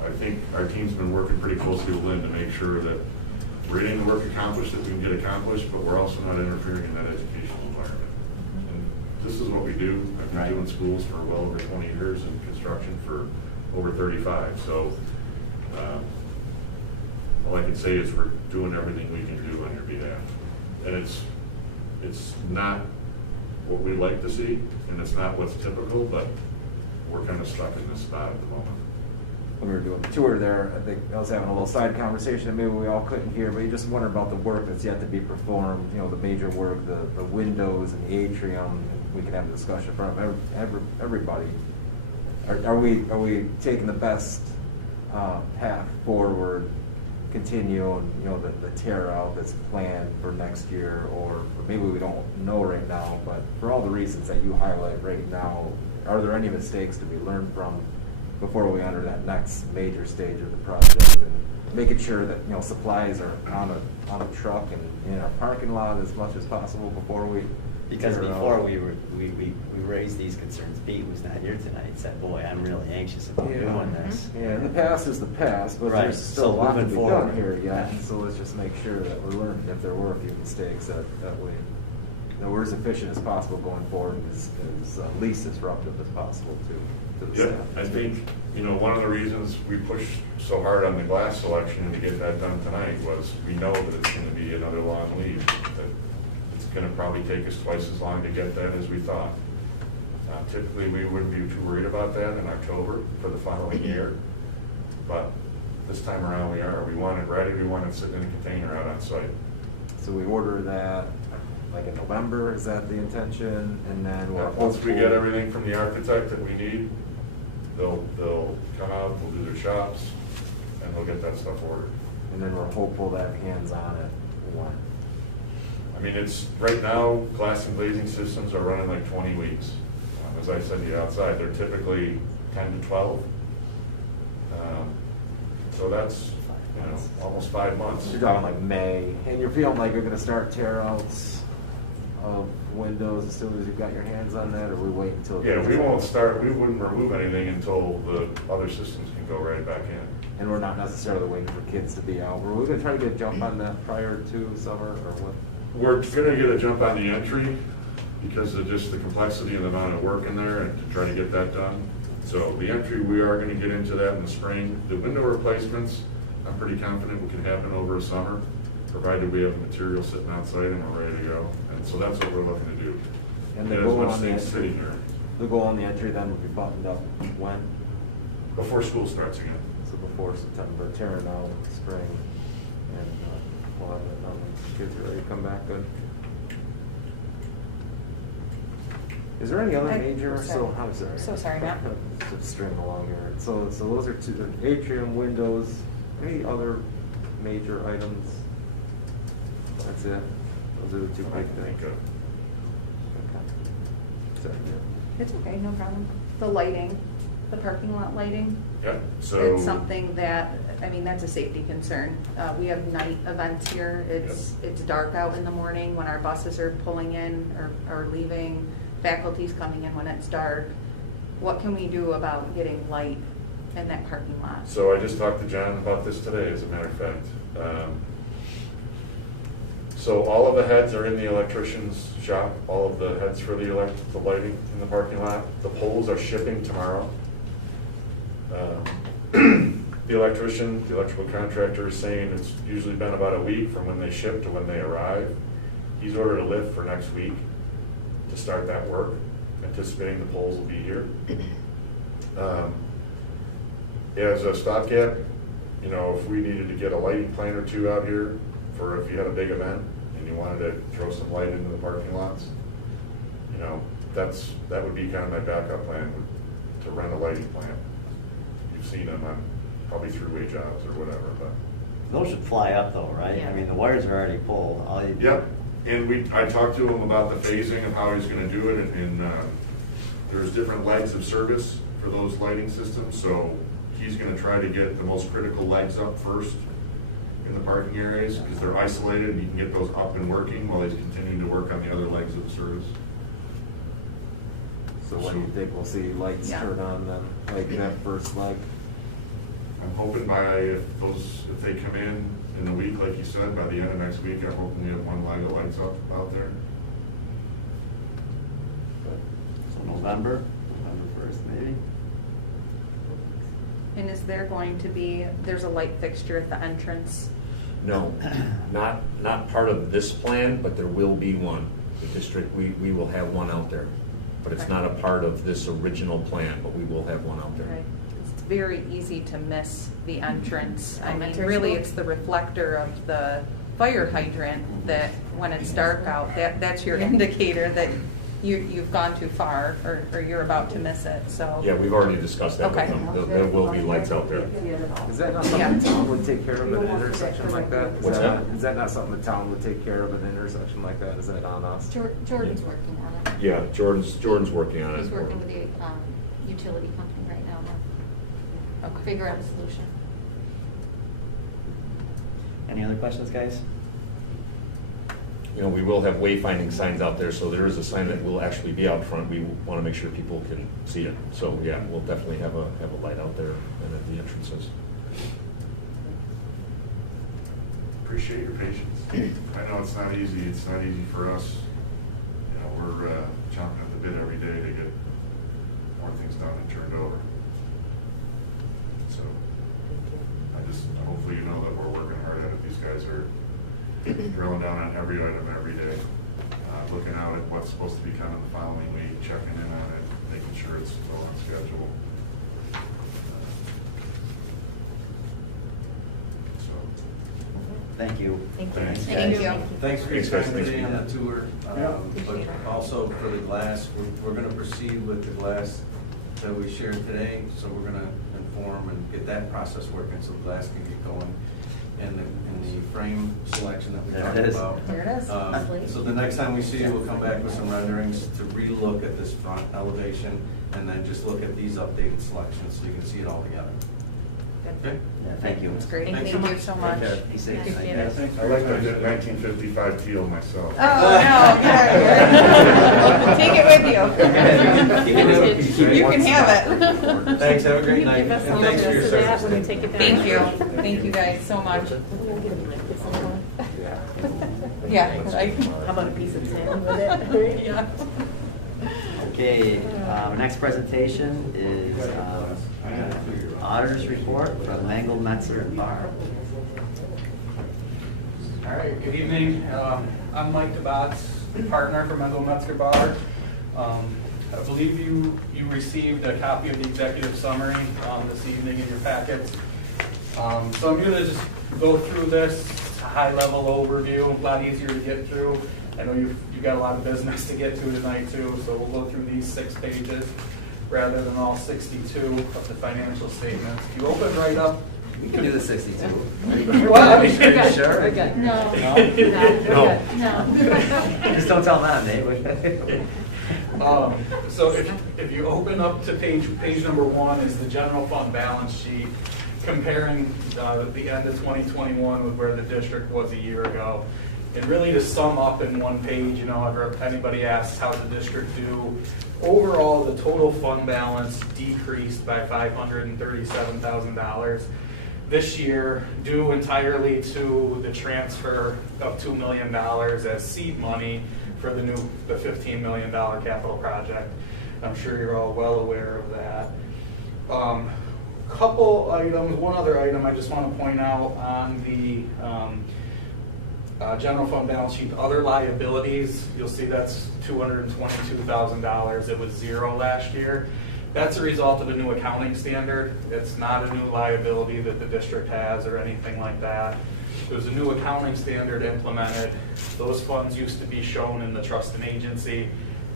I think our team's been working pretty closely with Lynn to make sure that we're getting the work accomplished that we can get accomplished, but we're also not interfering in that educational environment. And this is what we do. I've been doing schools for well over 20 years and construction for over 35. So all I can say is we're doing everything we can do on your behalf. And it's not what we like to see, and it's not what's typical, but we're kind of stuck in this spot at the moment. When we were doing the tour there, I think I was having a little side conversation that maybe we all couldn't hear, but you just wonder about the work that's yet to be performed, you know, the major work, the windows and the atrium. We can have a discussion in front of everybody. Are we taking the best path forward, continue, and, you know, the tear out that's planned for next year, or maybe we don't know right now, but for all the reasons that you highlight right now, are there any mistakes to be learned from before we enter that next major stage of the project, and making sure that, you know, supplies are on a truck and in our parking lot as much as possible before we. Because tear before out? we raised these concerns, Pete, who's not here tonight, said, boy, I'm really anxious about doing this. Yeah, and the past is the past, but Right. there's still a So lot to moving be forward. done here yet. Yeah. So let's just make sure that we're learning if there were a few mistakes, that way, you know, we're as efficient as possible going forward, and as least disruptive as possible to the Yeah, staff. I think, you know, one of the reasons we pushed so hard on the glass selection to get that done tonight was we know that it's gonna be another long lead, that it's gonna probably take us twice as long to get that as we thought. Typically, we wouldn't be too worried about that in October for the following year, but this time around we are. We want it ready, we want it sitting in a container out on site. So we order that like in November, is that the intention? And then we're Once we get hopeful- everything from the architect that we need, they'll come out, we'll do their shops, and they'll get that stuff ordered. And then we're hopeful that hands-on it when. I mean, it's, right now, glass and glazing systems are running like 20 weeks. As I said to you outside, they're typically 10 to 12. So that's, you know, almost 5 months. You're talking like May, and you're feeling like you're gonna start tear outs of windows as soon as you've got your hands on that, or we wait until? Yeah, we wouldn't remove anything until the other systems can go right back in. And we're not necessarily waiting for kids to be out. Were we gonna try to get a jump on that prior to summer, or what? We're gonna get a jump on the entry because of just the complexity and the amount of work in there, and to try to get that done. So the entry, we are gonna get into that in the spring. The window replacements, I'm pretty confident we can happen over a summer, provided we have the material sitting outside and we're ready to go. And so that's what we're looking to do. And the Get as goal much on the things entry, sitting there the goal on the entry then would be buttoned up when? before school starts again. So before September, tearing out spring, and we'll have it done when kids are ready to come back good. Is there any other major, I'm sorry. So sorry, Matt. Just string along here. So those are two, the atrium, windows, any other major items? That's it? Those are the two I big think, things? Okay. Sorry, yeah. It's okay, no problem. The lighting, the parking lot lighting. yeah, so. It's something that, I mean, that's a safety concern. We have night events here. It's dark out in the morning when our buses are pulling in or leaving, faculty's coming in when it's dark. What can we do about getting light in that parking lot? So I just talked to John about this today, as a matter of fact. So all of the heads are in the electrician's shop, all of the heads for the lighting in the parking lot. The poles are shipping tomorrow. The electrician, the electrical contractor is saying it's usually been about a week from when they ship to when they arrive. He's ordered a lift for next week to start that work, anticipating the poles will be here. As a stopgap, you know, if we needed to get a lighting plan or two out here for if you had a big event and you wanted to throw some light into the parking lots, you know, that would be kind of my backup plan, to rent a lighting plan. You've seen them on probably throughway jobs or whatever, but. Those should fly up though, right? Yeah. I mean, the wires are already pulled. Yep, and I talked to him about the phasing of how he's gonna do it, and there's different legs of service for those lighting systems, so he's gonna try to get the most critical legs up first in the parking areas, because they're isolated, and he can get those up and working while he's continuing to work on the other legs of the service. So when do you think we'll see lights Yeah. turn on then, like that first leg? I'm hoping if they come in a week, like you said, by the end of next week, I'm hoping we have one leg of lights up out there. So November 1st maybe? And is there going to be, there's a light fixture at the entrance? No, not part of this plan, but there will be one. The district, we will have one out there. but it's Okay. not a part of this original plan, but we will have one out there. Right. It's very easy to miss the entrance. I mean, Elementary really, school? it's the reflector of the fire hydrant that, when it's dark out, that's your indicator that you've gone too far, or you're about to miss it, so. Yeah, we've already discussed that with Okay. them. There will be lights out there. Is that not something the town would take care of at an intersection like that? What's that? Is that not something the town would take care of at an intersection like that? Is that on us? Jordan's working on it. Yeah, Jordan's working on it. He's working with the utility company right now to figure out a solution. Any other questions, guys? You know, we will have wayfinding signs out there, so there is a sign that will actually be out front. We want to make sure people can see it. So, yeah, we'll definitely have a light out there and at the entrances. Appreciate your patience. I know it's not easy. It's not easy for us. You know, we're chomping at the bit every day to get more things done and turned over. So hopefully you know that we're working hard at it. These guys are drilling down on every item every day, looking out at what's supposed to be coming the following week, checking in on it, making sure it's still on schedule. So, Thank you. Thank you. Thanks, Thank guys. you. Thanks for your Thanks, guys. time today on the tour. Appreciate But it. also for the glass, we're going to proceed with the glass that we shared today. So we're going to inform and get that process working so the glass can get going. And the frame selection that we There talked it is. about. There it is. So the next time we see you, we'll come back with some renderings to relook at this front elevation and then just look at these updated selections so you can see it all together. Okay? Yeah, thank you. It's great. Thank Thank you. you so much. Okay. Be safe. Appreciate it. I like that 1955 teal myself. Oh, no, yeah. Take it with you. You can have a piece, right? You can have it. Thanks, have a great Can you night. give us And some thanks for your of that service. when we take it down? Thank you. Thank you guys so much. Yeah. How about a piece of tin with it? Yeah. Okay, next presentation is auditor's report from Mangle Metzger Bar. All right, good evening. I'm Mike DeBotts, partner for Mendel Metzger Bar. I believe you received a copy of the executive summary this evening in your packets. So I'm going to just go through this high-level overview, a lot easier to get through. I know you've got a lot of business to get to tonight too, so we'll go through these 6 pages rather than all 62 of the financial statements. If you open right up. We can do the 62. Well, Are you sure? We're good. No. No? We're good. No. Just don't tell them, Dave. So if you open up to page number 1 is the general fund balance sheet comparing the end of 2021 with where the district was a year ago. And really to sum up in one page, you know, if anybody asks how the district do, overall the total fund balance decreased by $537,000 this year, due entirely to the transfer of $2 million as seed money for the $15 million capital project. I'm sure you're all well aware of that. Couple items, one other item I just want to point out on the general fund balance sheet, other liabilities, you'll see that's $222,000. It was 0 last year. That's a result of a new accounting standard. It's not a new liability that the district has or anything like that. There's a new accounting standard implemented. Those funds used to be shown in the trust and agency.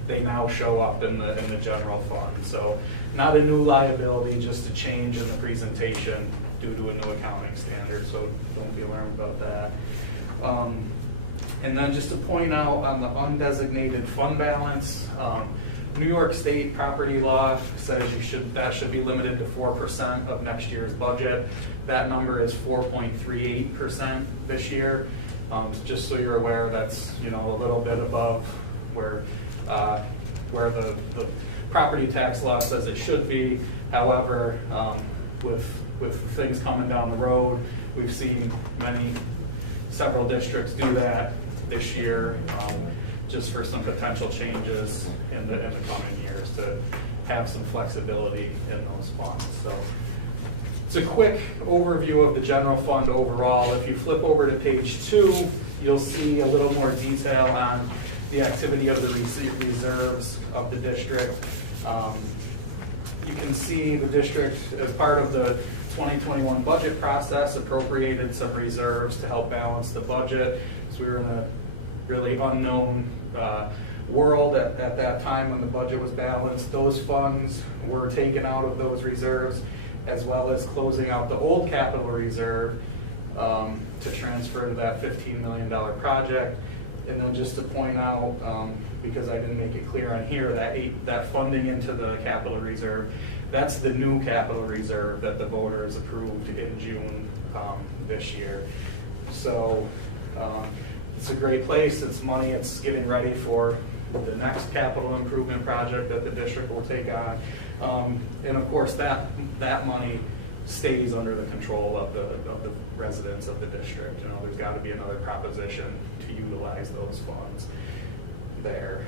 They now show up in the general fund. So not a new liability, just a change in the presentation due to a new accounting standard. So don't be alarmed about that. And then just to point out on the undesignated fund balance, New York State property law says that should be limited to 4% of next year's budget. That number is 4.38% this year. Just so you're aware, that's a little bit above where the property tax law says it should be. However, with things coming down the road, we've seen several districts do that this year, just for some potential changes in the coming years to have some flexibility in those funds. So it's a quick overview of the general fund overall. If you flip over to page 2, you'll see a little more detail on the activity of the reserves of the district. You can see the district, as part of the 2021 budget process, appropriated some reserves to help balance the budget. So we were in a really unknown world at that time when the budget was balanced. Those funds were taken out of those reserves, as well as closing out the old capital reserve to transfer to that $15 million project. And then just to point out, because I didn't make it clear on here, that funding into the capital reserve, that's the new capital reserve that the voters approved in June this year. So it's a great place. It's money. It's getting ready for the next capital improvement project that the district will take on. And of course, that money stays under the control of the residents of the district. You know, there's got to be another proposition to utilize those funds there.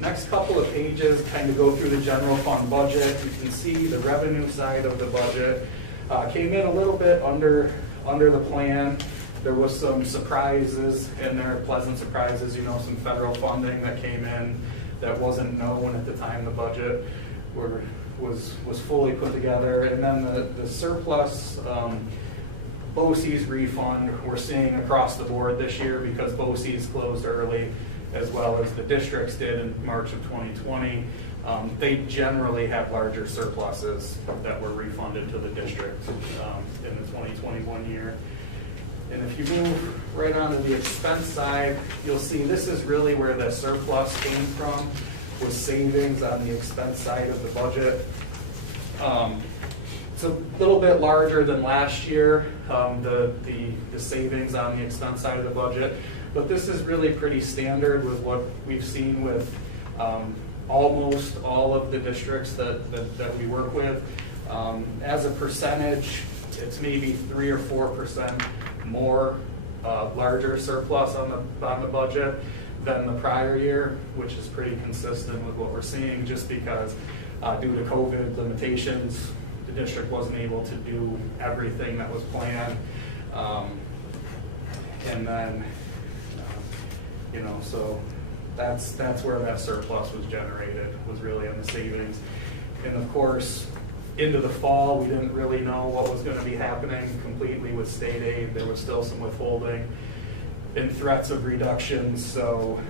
Next couple of pages kind of go through the general fund budget. You can see the revenue side of the budget came in a little bit under the plan. There was some surprises in there, pleasant surprises, you know, some federal funding that came in that wasn't known at the time the budget was fully put together. And then the surplus BOCES refund we're seeing across the board this year because BOCES closed early, as well as the districts did in March of 2020. They generally have larger surpluses that were refunded to the district in the 2021 year. And if you move right onto the expense side, you'll see this is really where the surplus came from, was savings on the expense side of the budget. It's a little bit larger than last year, the savings on the expense side of the budget, but this is really pretty standard with what we've seen with almost all of the districts that we work with. As a percentage, it's maybe 3 or 4% more larger surplus on the budget than the prior year, which is pretty consistent with what we're seeing, just because due to COVID limitations, the district wasn't able to do everything that was planned. And then, you know, so that's where that surplus was generated, was really on the savings. And of course, into the fall, we didn't really know what was going to be happening completely with state aid. There was still some withholding and threats of reductions. So,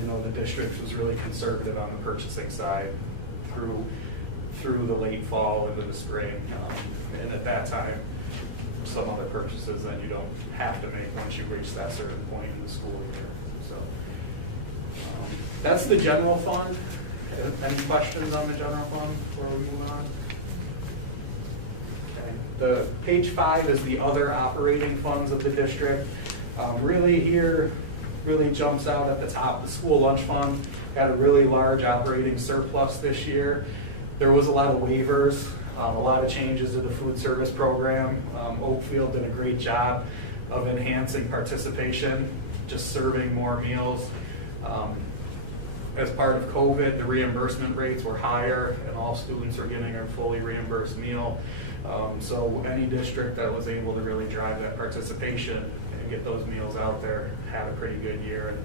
you know, the district was really conservative on the purchasing side through the late fall into the spring. And at that time, some other purchases that you don't have to make once you reach that certain point in the school year. So that's the general fund. Any questions on the general fund before we move on? The page 5 is the other operating funds of the district. Really here, really jumps out at the top. The school lunch fund had a really large operating surplus this year. There was a lot of waivers, a lot of changes to the food service program. Oakfield did a great job of enhancing participation, just serving more meals. As part of COVID, the reimbursement rates were higher and all students are getting a fully reimbursed meal. So any district that was able to really drive that participation and get those meals out there had a pretty good year. And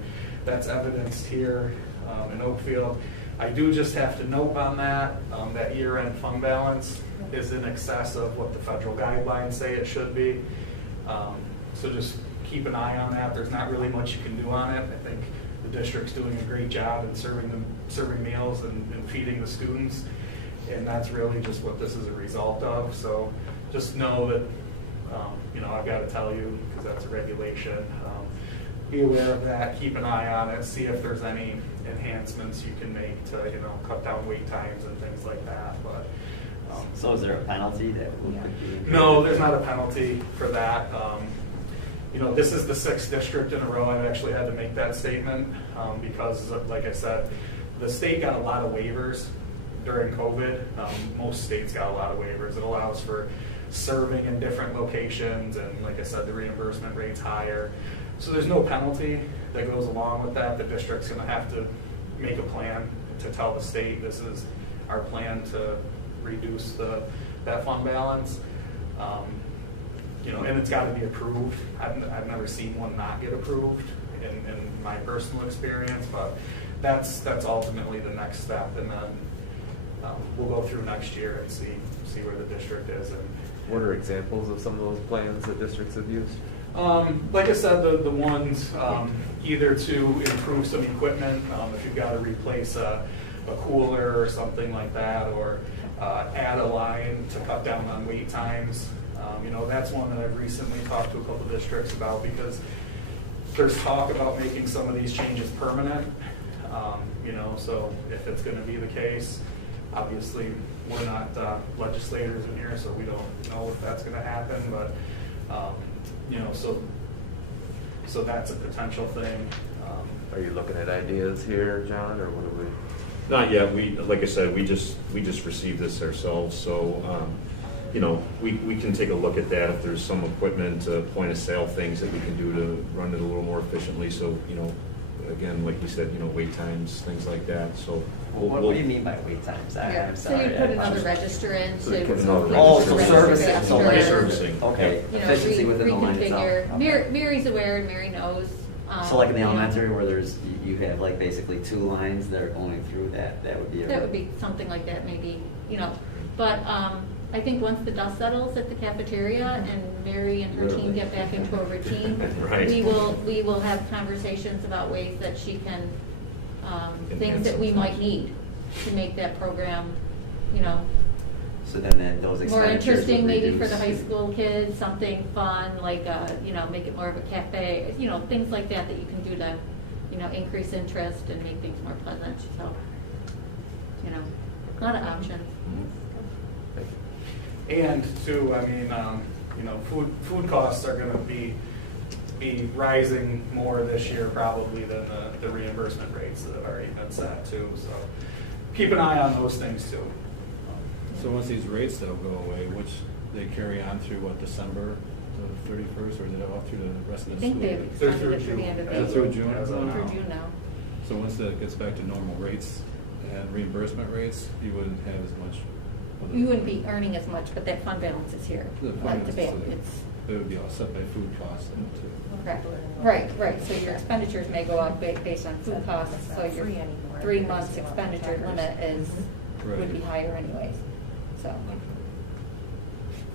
that's evidenced here in Oakfield. I do just have to note on that, that year-end fund balance is in excess of what the federal guidelines say it should be. So just keep an eye on that. There's not really much you can do on it. I think the district's doing a great job in serving meals and feeding the students. And that's really just what this is a result of. So just know that, you know, I've got to tell you, because that's a regulation. Be aware of that, keep an eye on it, see if there's any enhancements you can make to, you know, cut down wait times and things like that. But so is there a penalty that would be? No, there's not a penalty for that. You know, this is the 6th district in a row I've actually had to make that statement because, like I said, the state got a lot of waivers during COVID. Most states got a lot of waivers. It allows for serving in different locations, and like I said, the reimbursement rate's higher. So there's no penalty that goes along with that. The district's going to have to make a plan to tell the state this is our plan to reduce that fund balance. You know, and it's got to be approved. I've never seen one not get approved. in my personal experience, but that's ultimately the next step, and then we'll go through next year and see where the district is. And What are examples of some of those plans that districts have used? like I said, the ones either to improve some equipment, if you've got to replace a cooler or something like that, or add a line to cut down on wait times. That's one that I've recently talked to a couple districts about, because there's talk about making some of these changes permanent. So if it's going to be the case, obviously we're not legislators in here, so we don't know if that's going to happen, but so that's a potential thing. Are you looking at ideas here, John, or what are we? Not yet. Like I said, we just received this ourselves, so, we can take a look at that if there's some equipment, point of sale things that we can do to run it a little more efficiently. So, again, like we said, wait times, things like that. So. What do you mean by wait times? I'm So sorry. you put another register in. So you put another Oh, register so in. servicing, so Like labor. servicing. Okay, efficiency within the line itself. reconfigure. Okay. Mary's aware and Mary knows. So like in the you know, elementary where you have like basically 2 lines that are going through that would be. That would be something like that, maybe, but I think once the dust settles at the cafeteria and Mary and her team get back into a routine, Right. we will have conversations about ways that she can, things that we Enhance might need to make that program, So then those more expenditures interesting, would maybe for reduce. the high school kids, something fun, like, make it more of a cafe, things like that you can do to, increase interest and make things more pleasant, so, a lot of options. And too, food costs are going to be rising more this year probably than the reimbursement rates that have already been set too. So keep an eye on those things too. So once these rates though go away, which they carry on through December the 31st, or is it all through the rest of I the think school they've year? extended it through the end of Is it the through June? As of now. Through June now. So once that gets back to normal rates and reimbursement rates, you wouldn't have as much. of the- You wouldn't be earning as much, but that fund balance is here. The Like the finance, ba- it's, It would be offset by food costs then too. right, so your expenditures may go up based on food costs, so your 3 months expenditure limit would be higher anyways, so.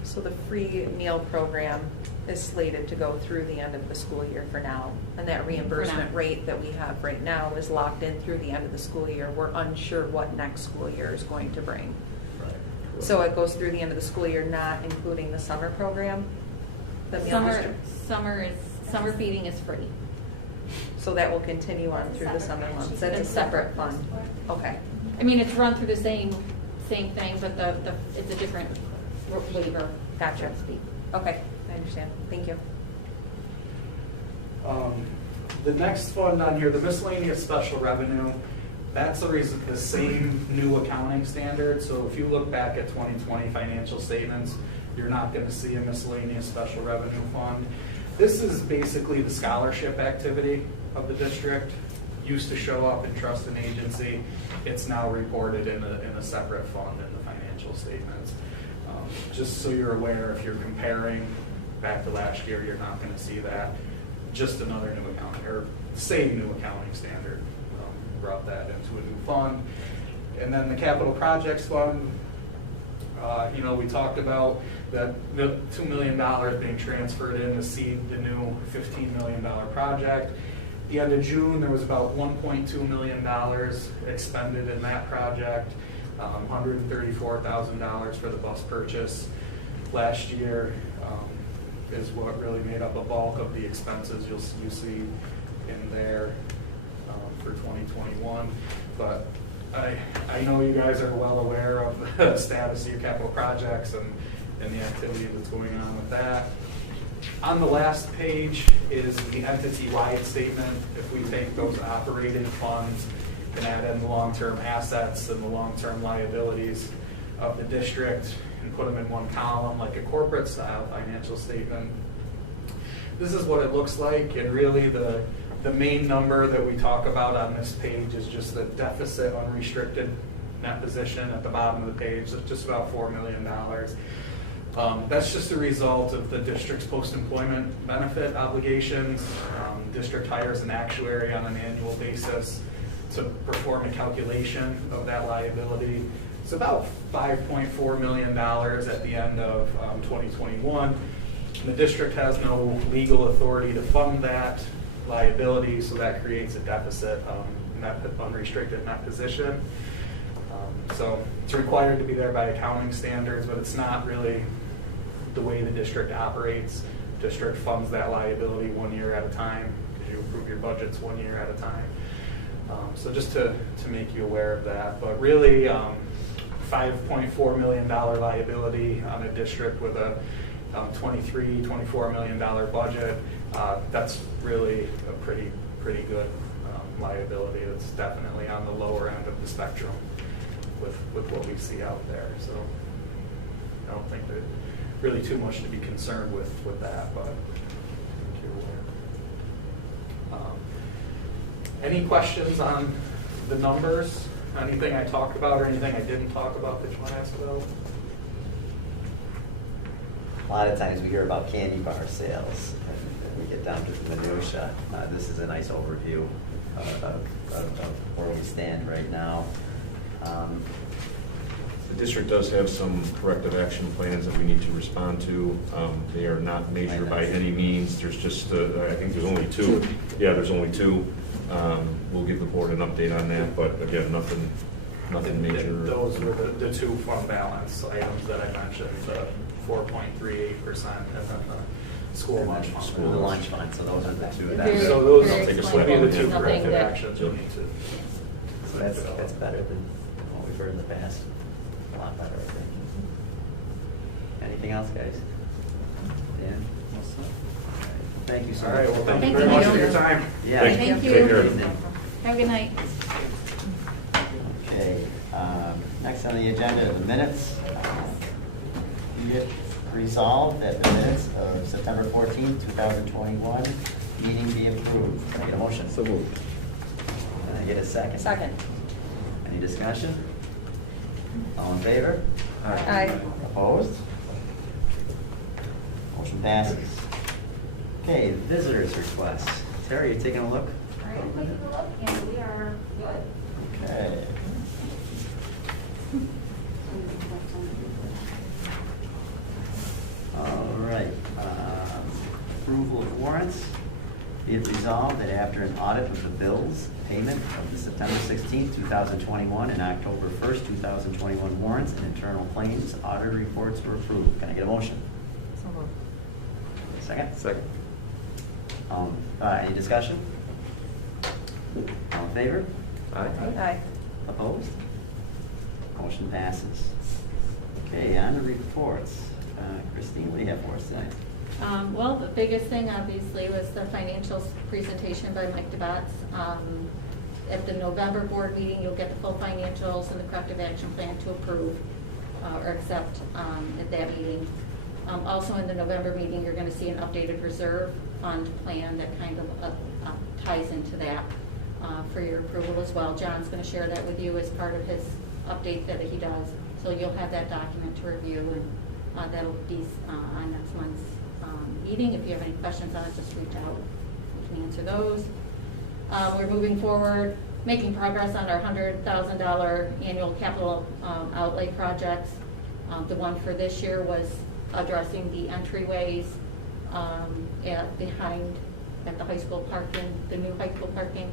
So the free meal program is slated to go through the end of the school year for now. And that reimbursement rate that we have right now is locked in through the end of the school year. We're unsure what next school year is going to bring. So it goes through the end of the school year, not including the summer program? The meal district? Summer feeding is free. So that will continue on through the summer months? That's a separate fund? Okay. I mean, it's run through the same thing, but it's a different waiver. Gotcha. So to speak. Okay, I understand. Thank you. The next fund on here, the miscellaneous special revenue, that's the same new accounting standard. So if you look back at 2020 financial statements, you're not going to see a miscellaneous special revenue fund. This is basically the scholarship activity of the district. Used to show up in trust and agency. It's now reported in a separate fund in the financial statements. Just so you're aware, if you're comparing back to last year, you're not going to see that. Just another new accounting, or same new accounting standard. Brought that into a new fund. And then the capital projects fund, we talked about that the $2 million being transferred in to seed the new $15 million project. At the end of June, there was about $1.2 million expended in that project, $134,000 for the bus purchase. Last year is what really made up a bulk of the expenses you see in there for 2021. But I know you guys are well aware of the status of your capital projects and the activity that's going on with that. On the last page is the entity-wide statement. If we take those operating funds and add in the long-term assets and the long-term liabilities of the district and put them in one column like a corporate style financial statement, this is what it looks like. And really the main number that we talk about on this page is just the deficit unrestricted net position at the bottom of the page. It's just about $4 million. That's just a result of the district's post-employment benefit obligations. district hires an actuary on an annual basis to perform a calculation of that liability. It's about $5.4 million at the end of 2021. And the district has no legal authority to fund that liability, so that creates a deficit, unrestricted net position. So it's required to be there by accounting standards, but it's not really the way the district operates. District funds that liability 1 year at a time because you approve your budgets 1 year at a time. So just to make you aware of that, but really $5.4 million liability on a district with a $24 million budget, that's really a pretty good liability. It's definitely on the lower end of the spectrum with what we see out there. So I don't think there's really too much to be concerned with that, but if you're aware. Any questions on the numbers? Anything I talked about or anything I didn't talk about that you want to ask about? A lot of times we hear about candy bar sales, and we get down to the minutia. This is a nice overview of where we stand right now. The district does have some corrective action plans that we need to respond to. They are not major by any means. There's just, I think there's only two. Yeah, there's only two. We'll give the board an update on that, but again, nothing major. Those were the two fund balance items that I mentioned, the 4.38% and then the school lunch fund. School lunch fund, so those are the two. So those I'll take a would be the two Nothing corrective that- actions we need to. So that's better than what we've heard in the past. A lot better, I think. Anything else, guys? Dan? Thank you so All much. right, well, thank you Thank very much you. for your time. Yeah. Thank you. Take care. Have a good night. Okay, next on the agenda are the minutes. Be it resolved that the minutes of September 14th, 2021 meeting be approved. Can I get a motion? So moved. Can I get a second? Second. Any discussion? All in favor? Aye. Opposed? Motion passes. Okay, visitors requests. Terry, you taking a look? All right, I'm taking a look, and we are good. Okay. All right. Approval of warrants. Be it resolved that after an audit of the bills, payment of the September 16th, 2021 and October 1st, 2021 warrants and internal claims, audit reports were approved. Can I get a motion? So moved. Second? Second. Any discussion? All in favor? Aye. Opposed? Motion passes. Okay, on to reports. Christine, what do you have for us tonight? Well, the biggest thing obviously was the financials presentation by Mike DeBatz. At the November board meeting, you'll get the full financials and the corrective action plan to approve or accept at that meeting. Also in the November meeting, you're going to see an updated reserve fund plan that kind of ties into that for your approval as well. John's going to share that with you as part of his update that he does. So you'll have that document to review, and that'll be on next month's meeting. If you have any questions on it, just reach out. We can answer those. We're moving forward, making progress on our $100,000 annual capital outlay projects. The one for this year was addressing the entryways at the high school parking, the new high school parking,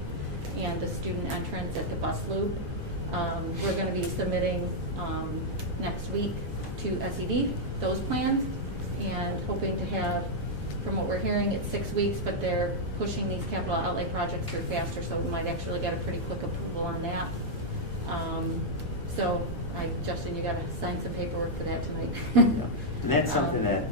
and the student entrance at the bus loop. We're going to be submitting next week to SED those plans, and hoping to have, from what we're hearing, it's 6 weeks, but they're pushing these capital outlay projects through faster, so we might actually get a pretty quick approval on that. So, Justin, you got to sign some paperwork for that tonight. And that's something that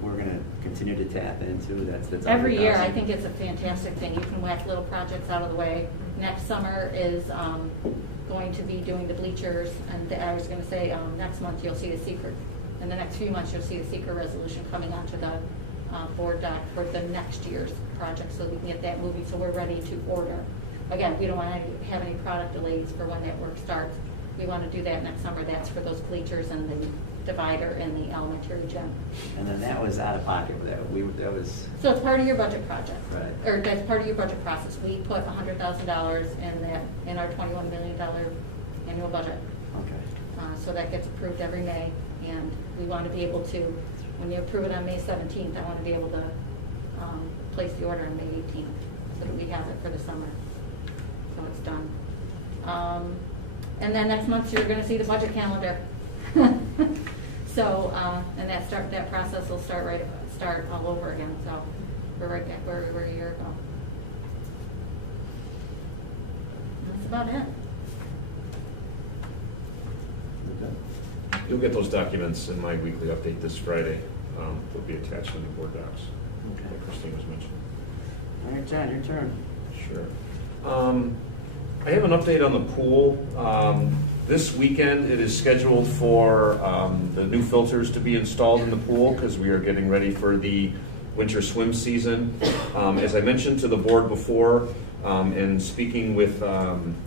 we're going to continue to tap into. That's Every year, $100,000. I think it's a fantastic thing. You can whack little projects out of the way. Next summer is going to be doing the bleachers, and I was going to say next month you'll see the secret. In the next few months, you'll see the secret resolution coming onto the board doc for the next year's project, so we can get that moving. So we're ready to order. Again, we don't want to have any product delays for when that work starts. We want to do that next summer. That's for those bleachers and the divider in the elementary gym. And then that was out of pocket, that was, So it's part of your budget project. Right. Or that's part of your budget process. We put $100,000 in our $21 million annual budget. okay. So that gets approved every May, and we want to be able to, when you approve it on May 17th, I want to be able to place the order on May 18th, so that we have it for the summer. So it's done. And then next month, you're going to see the budget calendar. So, and that process will start all over again, so we're right back where we were a year ago. And that's about it. You'll get those documents in my weekly update this Friday. They'll be attached in the board docs, Okay. like Christine was mentioning. All right, John, your turn. Sure. I have an update on the pool. This weekend, it is scheduled for the new filters to be installed in the pool because we are getting ready for the winter swim season. As I mentioned to the board before, and speaking with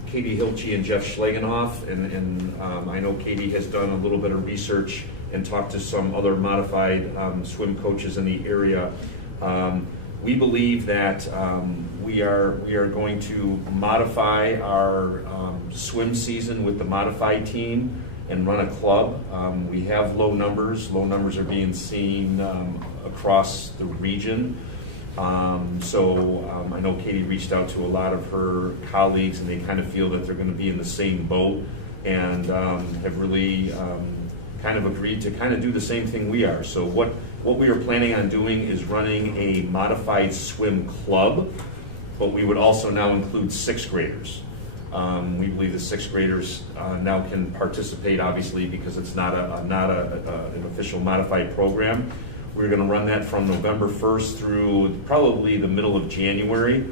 Katie Hilche and Jeff Schlegenhoff, and I know Katie has done a little bit of research and talked to some other modified swim coaches in the area. We believe that we are going to modify our swim season with the modified team and run a club. We have low numbers. Low numbers are being seen across the region. So I know Katie reached out to a lot of her colleagues, and they kind of feel that they're going to be in the same boat, and have really kind of agreed to kind of do the same thing we are. So what we are planning on doing is running a modified swim club, but we would also now include sixth graders. We believe the sixth graders now can participate, obviously, because it's not an official modified program. We're going to run that from November 1st through probably the middle of January.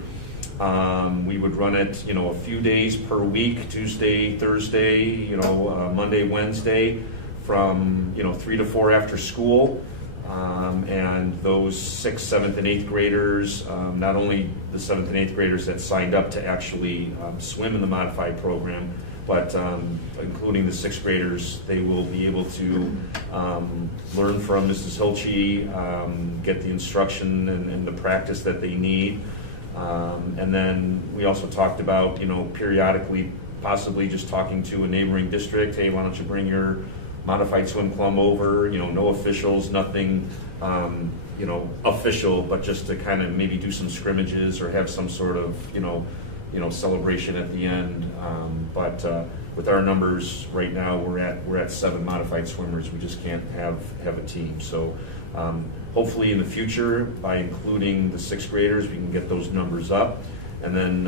We would run it, a few days per week, Tuesday, Thursday, Monday, Wednesday, from 3 to 4 after school. And those 6th, 7th, and 8th graders, not only the 7th and 8th graders that signed up to actually swim in the modified program, but including the 6th graders, they will be able to learn from Mrs. Hilche, get the instruction and the practice that they need. And then we also talked about, periodically possibly just talking to a neighboring district, hey, why don't you bring your modified swim club over, no officials, nothing, official, but just to kind of maybe do some scrimmages or have some sort of, celebration at the end. But with our numbers right now, we're at 7 modified swimmers. We just can't have a team. So hopefully in the future, by including the 6th graders, we can get those numbers up, and then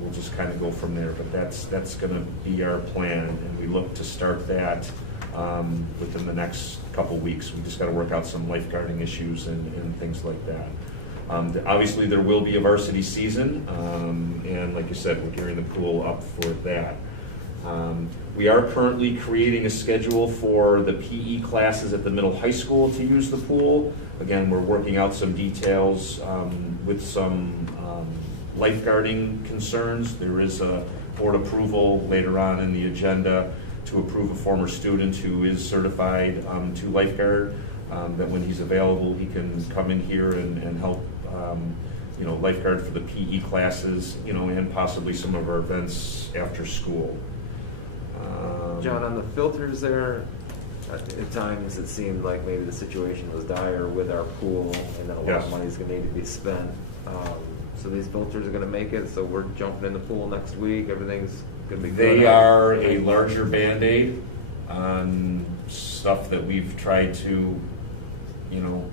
we'll just kind of go from there. But that's going to be our plan, and we look to start that within the next couple weeks. We just got to work out some lifeguarding issues and things like that. Obviously, there will be a varsity season, and like you said, we're gearing the pool up for that. We are currently creating a schedule for the PE classes at the middle high school to use the pool. Again, we're working out some details with some lifeguarding concerns. There is a board approval later on in the agenda to approve a former student who is certified to lifeguard, that when he's available, he can come in here and help lifeguard for the PE classes, and possibly some of our events after school. John, on the filters there, at times it seemed like maybe the situation was dire with our pool, and then a lot Yes. of money's going to need to be spent. So these filters are going to make it, so we're jumping in the pool next week, everything's going to be good. They are a larger Band-Aid on stuff that we've tried to,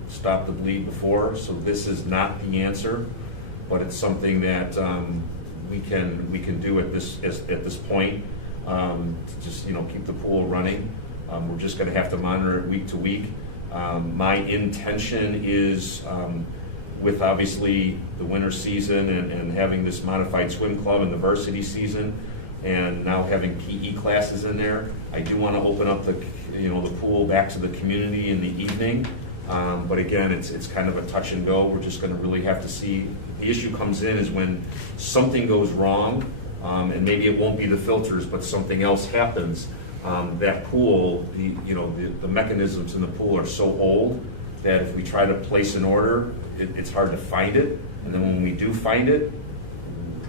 stop the bleed before. So this is not the answer, but it's something that we can do at this point to just keep the pool running. We're just going to have to monitor it week to week. My intention is, with obviously the winter season and having this modified swim club and the varsity season, and now having PE classes in there, I do want to open up the pool back to the community in the evening. But again, it's kind of a touch and go. We're just going to really have to see. The issue comes in is when something goes wrong, and maybe it won't be the filters, but something else happens. that pool, the mechanisms in the pool are so old that if we try to place an order, it's hard to find it. And then when we do find it,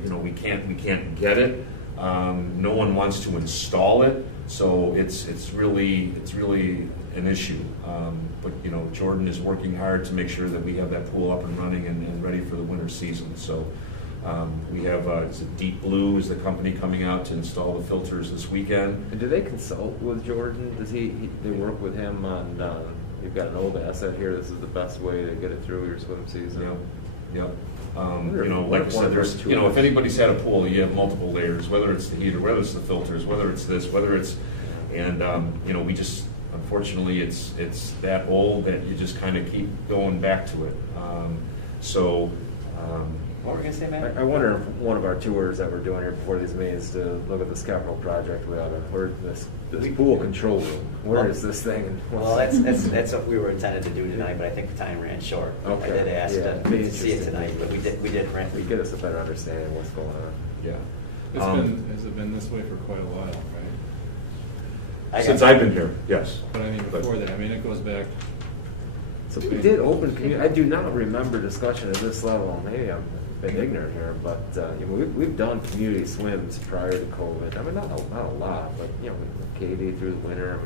we can't get it. No one wants to install it, so it's really an issue. But Jordan is working hard to make sure that we have that pool up and running and ready for the winter season. So we have Deep Blue is the company coming out to install the filters this weekend. And do they consult with Jordan? Does they work with him on? You've got an old asset here. This is the best way to get it through your swim season. Yep. Like I said, if anybody's had a pool, you have multiple layers, whether it's the heater, whether it's the filters, whether it's this, whether it's, and we just, unfortunately, it's that old that you just kind of keep going back to it. What were we gonna say, Matt? I wonder if one of our tours that we're doing here before these meetings to look at this capital project, where this pool control room, where is this thing? Well, that's what we were intended to do tonight, but I think the time ran short. Okay. I did ask to see it tonight, but we didn't rent. It get us a better understanding of what's going on. Yeah. Has it been this way for quite a while, right? Since I've been here, yes. But I mean, before that, it goes back. So we did open community. I do not remember discussion at this level. Maybe I've been ignorant here, but we've done community swims prior to COVID. Not a lot, but Katie through the winter.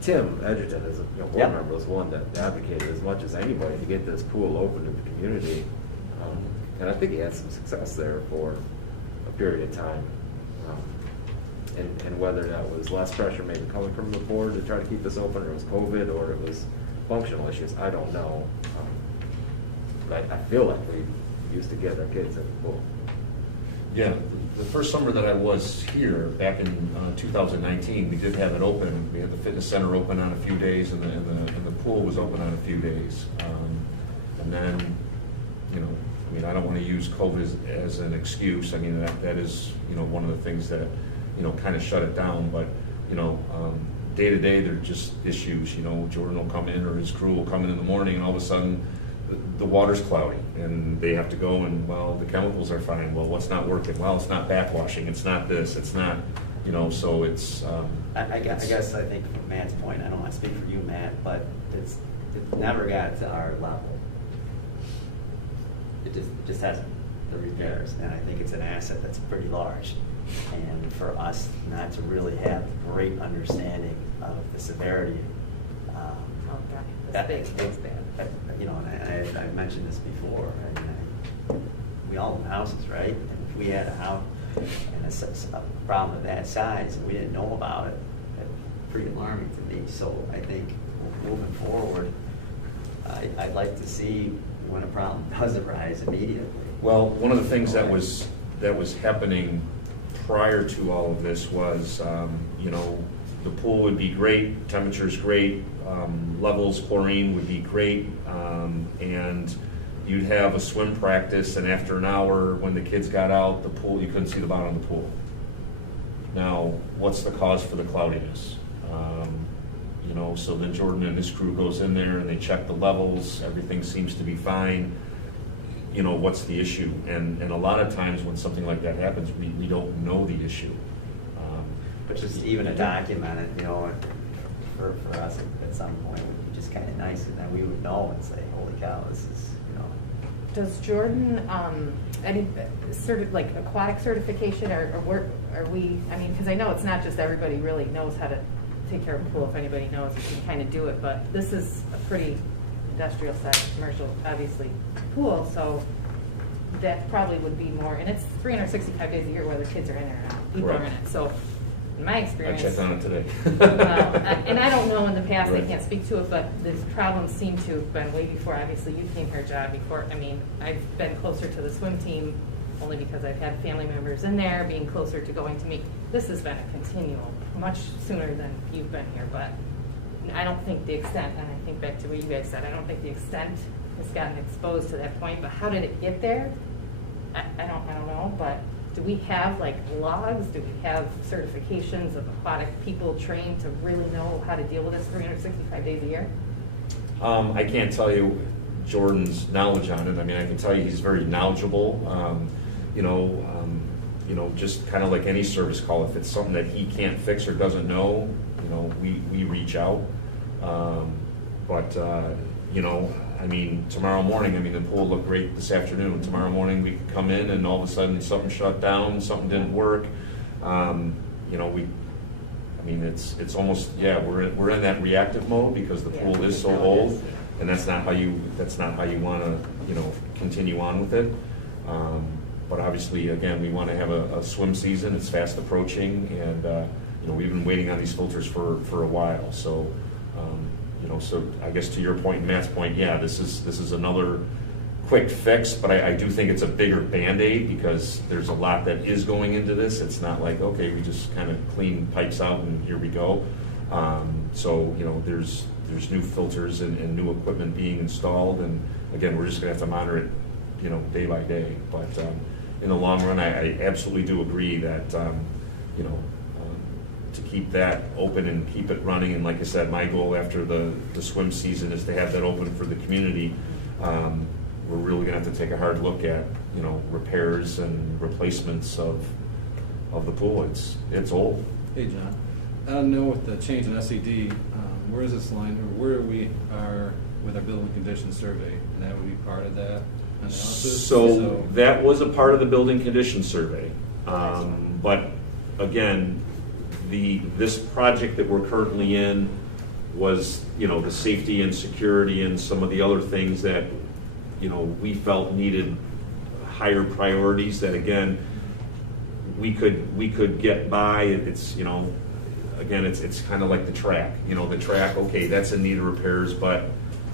Tim Edgerton is a board member, was one that advocated as much as anybody to get this pool open to the community, and I think he had some success there for a period of time. And whether that was less pressure maybe coming from the board to try to keep this open, or it was COVID, or it was functional issues, I don't know. But I feel like we used to get our kids in the pool. Yeah, the first summer that I was here, back in 2019, we did have it open. We had the fitness center open on a few days, and the pool was open on a few days. And then, I don't want to use COVID as an excuse. That is, one of the things that, kind of shut it down. But, day to day, they're just issues. Jordan will come in, or his crew will come in the morning, and all of a sudden, the water's cloudy, and they have to go and, the chemicals are fine. Well, what's not working? Well, it's not backwashing. It's not this. It's not, so it's. I guess I think from Matt's point, I don't want to speak for you, Matt, but it never got to our level. It just hasn't, the repairs, and I think it's an asset that's pretty large. And for us not to really have great understanding of the severity. It's bad. And I've mentioned this before. We all own houses, right? And if we had a house and a problem of that size and we didn't know about it, that's pretty alarming to me. So I think moving forward, I'd like to see when a problem does arise immediately. Well, one of the things that was happening prior to all of this was, the pool would be great, temperature's great, levels, chlorine would be great, and you'd have a swim practice, and after an hour, when the kids got out, the pool, you couldn't see the bottom of the pool. Now, what's the cause for the cloudiness? So then Jordan and his crew goes in there and they check the levels, everything seems to be fine. What's the issue? And a lot of times when something like that happens, we don't know the issue. But just even to document it, for us at some point would be just kind of nice, and then we would know and say, holy cow, this is, Does Jordan, any aquatic certification, or work, are we, because I know it's not just everybody really knows how to take care of a pool. If anybody knows, you can kind of do it, but this is a pretty industrial size, commercial, obviously, pool, so that probably would be more, and it's 365 days a year whether kids are in it or not, people are in it, so in my experience. I checked on it today. And I don't know in the past, Right. I can't speak to it, but these problems seem to have been way before, obviously you came here, John, before, I've been closer to the swim team only because I've had family members in there, being closer to going to meet. This has been a continual, much sooner than you've been here, but I don't think the extent, and I think back to what you guys said, I don't think the extent has gotten exposed to that point, but how did it get there? I don't know, but do we have logs? Do we have certifications of aquatic people trained to really know how to deal with this 365 days a year? I can't tell you Jordan's knowledge on it. I can tell you he's very knowledgeable. you know, just kind of like any service call, if it's something that he can't fix or doesn't know, you know, we reach out. But you know, I mean, tomorrow morning, I mean, the pool looked great this afternoon. Tomorrow morning, we could come in and all of a sudden something shut down, something didn't work. You know, I mean, it's almost, yeah, we're in that reactive mode because the pool is so old, and that's not how you want to, you know, continue on with it. But obviously, again, we want to have a swim season. It's fast approaching, and you know, we've been waiting on these filters for a while. So, you know, so I guess to your point and Matt's point, yeah, this is another quick fix, but I do think it's a bigger Band-Aid because there's a lot that is going into this. It's not like, okay, we just kind of clean pipes out and here we go. So, you know, there's new filters and new equipment being installed, and again, we're just gonna have to monitor it, you know, day by day. But in the long run, I absolutely do agree that, you know, to keep that open and keep it running, and like I said, my goal after the swim season is to have that open for the community. We're really gonna have to take a hard look at, you know, repairs and replacements of the pool. It's old. Hey, John. I know with the change in SED, where is this line, or where we are with our building condition survey, and that would be part of that analysis? So that was a part of the building condition survey. But again, this project that we're currently in was, you know, the safety and security and some of the other things that, you know, we felt needed higher priorities that, again, we could get by. It's, you know, again, it's kind of like the track. You know, the track, okay, that's in need of repairs, but,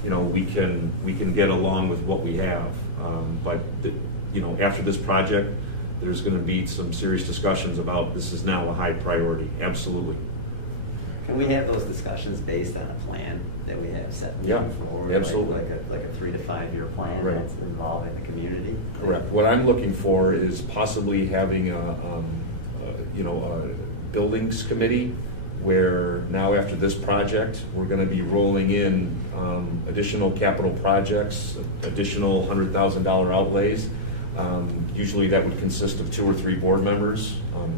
you know, we can get along with what we have. But, you know, after this project, there's going to be some serious discussions about this is now a high priority. Absolutely. Can we have those discussions based on a plan that we have set forward? Absolutely. Like a 3 to 5 year plan Right. that's involving the community? Correct. What I'm looking for is possibly having you know, a buildings committee where now after this project, we're going to be rolling in additional capital projects, additional $100,000 outlays. Usually that would consist of 2 or 3 board members,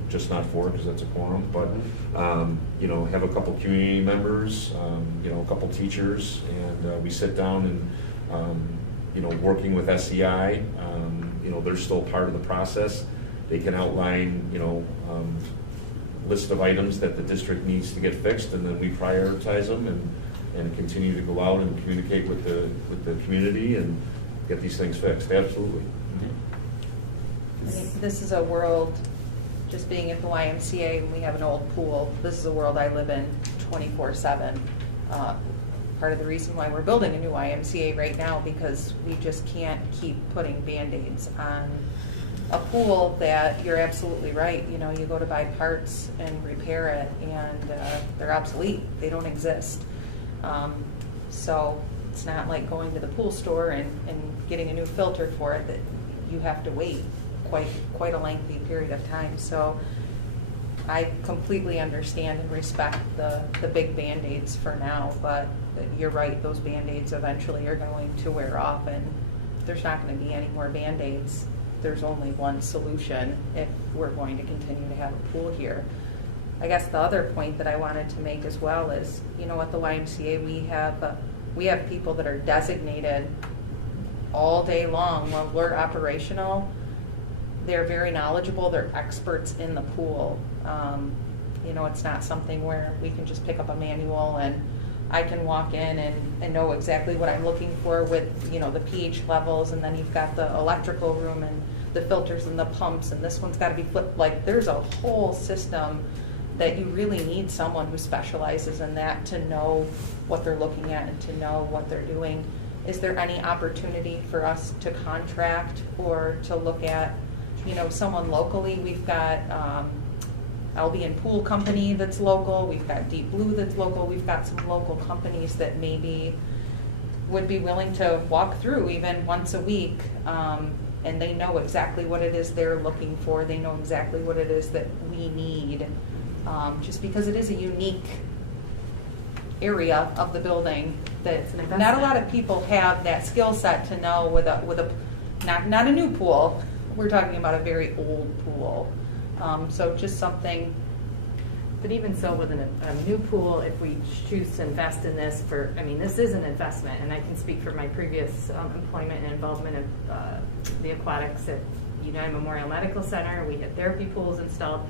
just not 4 because that's a quorum, but you know, have a couple community members, you know, a couple teachers, and we sit down and you know, working with SEI, you know, they're still part of the process. They can outline, you know, list of items that the district needs to get fixed, and then we prioritize them and continue to go out and communicate with the community and get these things fixed. Absolutely. I mean, this is a world, just being at the YMCA, and we have an old pool, this is a world I live in 24/7. Part of the reason why we're building a new YMCA right now, because we just can't keep putting Band-Aids on a pool that, you're absolutely right, you know, you go to buy parts and repair it, and they're obsolete, they don't exist. So it's not like going to the pool store and getting a new filter for it that you have to wait quite a lengthy period of time. So I completely understand and respect the big Band-Aids for now, but you're right, those Band-Aids eventually are going to wear off, and there's not going to be any more Band-Aids. There's only one solution if we're going to continue to have a pool here. I guess the other point that I wanted to make as well is, you know, at the YMCA we have people that are designated all day long while we're operational. They're very knowledgeable, they're experts in the pool. You know, it's not something where we can just pick up a manual and I can walk in and know exactly what I'm looking for with, you know, the pH levels, and then you've got the electrical room and the filters and the pumps, and this one's got to be flipped. Like, there's a whole system that you really need someone who specializes in that to know what they're looking at and to know what they're doing. Is there any opportunity for us to contract or to look at, you know, someone locally? We've got Albion Pool Company that's local. We've got Deep Blue that's local. We've got some local companies that maybe would be willing to walk through even once a week, and they know exactly what it is they're looking for. They know exactly what it is that we need, just because it is a unique area of the building that not a lot of people have that skill set to know with a not a new pool, we're talking about a very old pool. So just something. But even so, with a new pool, if we choose to invest in this this is an investment, and I can speak for my previous employment and involvement in the aquatics at United Memorial Medical Center. We had therapy pools installed.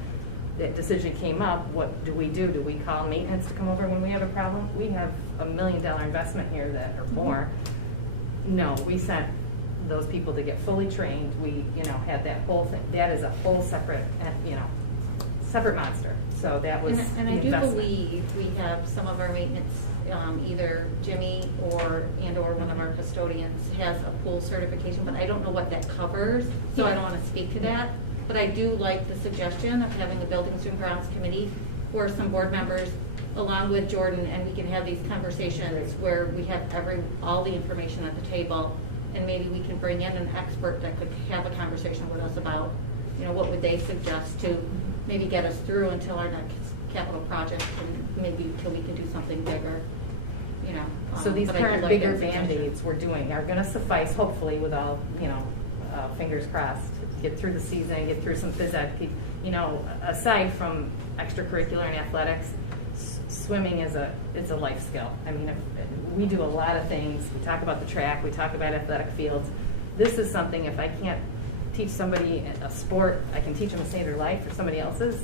That decision came up, what do we do? Do we call maintenance to come over when we have a problem? We have $1 million investment here or more. No, we sent those people to get fully trained. We, had that whole thing. That is a whole separate, separate monster. So that was And the I do investment. believe we have some of our maintenance, either Jimmy or one of our custodians has a pool certification, but I don't know what that covers, so I don't want to speak to that. But I do like the suggestion of having a Buildings and Grounds Committee or some board members along with Jordan, and we can have these conversations where we have all the information at the table, and maybe we can bring in an expert that could have a conversation with us about, what would they suggest to maybe get us through until our next capital project, and maybe until we can do something bigger, So these but I do current like bigger that suggestion. Band-Aids we're doing are gonna suffice, hopefully, with all, fingers crossed, get through the season, get through some phys ed. Aside from extracurricular and athletics, swimming it's a life skill. We do a lot of things. We talk about the track, we talk about athletic fields. This is something, if I can't teach somebody a sport, I can teach them to save their life or somebody else's.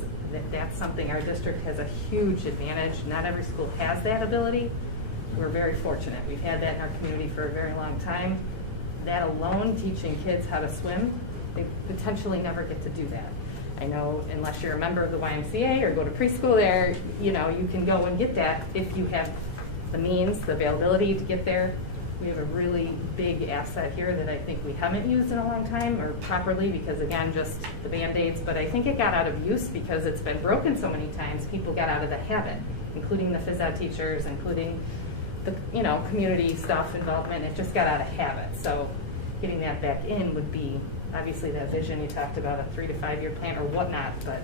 That's something our district has a huge advantage. Not every school has that ability. We're very fortunate. We've had that in our community for a very long time. That alone, teaching kids how to swim, they potentially never get to do that. I know unless you're a member of the YMCA or go to preschool there, you can go and get that if you have the means, the availability to get there. We have a really big asset here that I think we haven't used in a long time or properly because, again, just the Band-Aids. But I think it got out of use because it's been broken so many times. People got out of the habit, including the phys ed teachers, including the community stuff involvement. It just got out of habit. So getting that back in would be obviously that vision you talked about, a 3 to 5 year plan or whatnot. But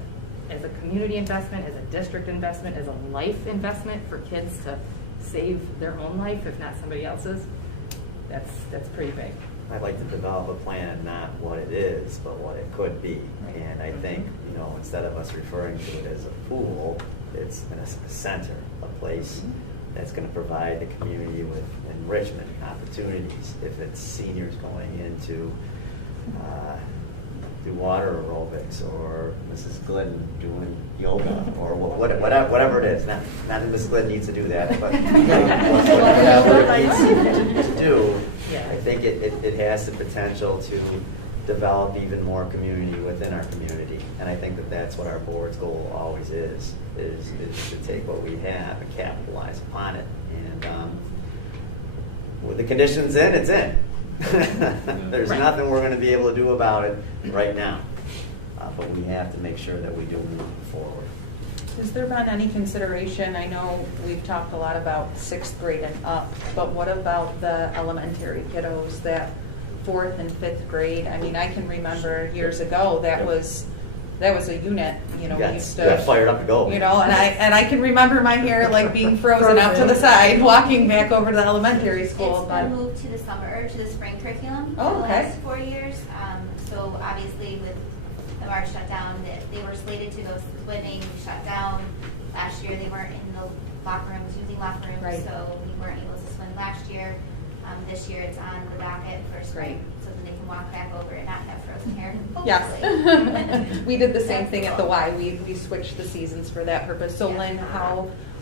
as a community investment, as a district investment, as a life investment for kids to save their own life, if not somebody else's, that's pretty big. I'd like to develop a plan, not what it is, but what it could be. Right. And I think, instead of us referring to it as a pool, it's a center, a place that's going to provide the community with enrichment opportunities. If it's seniors going into do water aerobics, or Mrs. Glidden doing yoga, or whatever it is. Not that Mrs. Glidden needs to do that, but whatever it needs to do, Yeah. I think it has the potential to develop even more community within our community. And I think that's what our board's goal always is to take what we have and capitalize upon it. And with the conditions in, it's in. There's Right. nothing we're going to be able to do about it right now. But we have to make sure that we do move forward. Has there been any consideration, I know we've talked a lot about 6th grade and up, but what about the elementary kiddos, that 4th and 5th grade? I can remember years ago, that was a unit, we used to. Got fired up to go. And I can remember my hair like being frozen out to the side, walking back over to the elementary school. It's been moved to the summer, or to the spring curriculum Oh, for the okay. last 4 years. So obviously with the March shutdown, they were slated to go swimming, shut down. Last year they weren't in the locker rooms, using locker rooms, Right. so we weren't able to swim last year. This year it's on the docket for spring, so that they can walk back over and not have frozen hair. Hopefully. Yes. We did the same thing at the Y. We switched the seasons for that purpose. So Yeah. Lynn,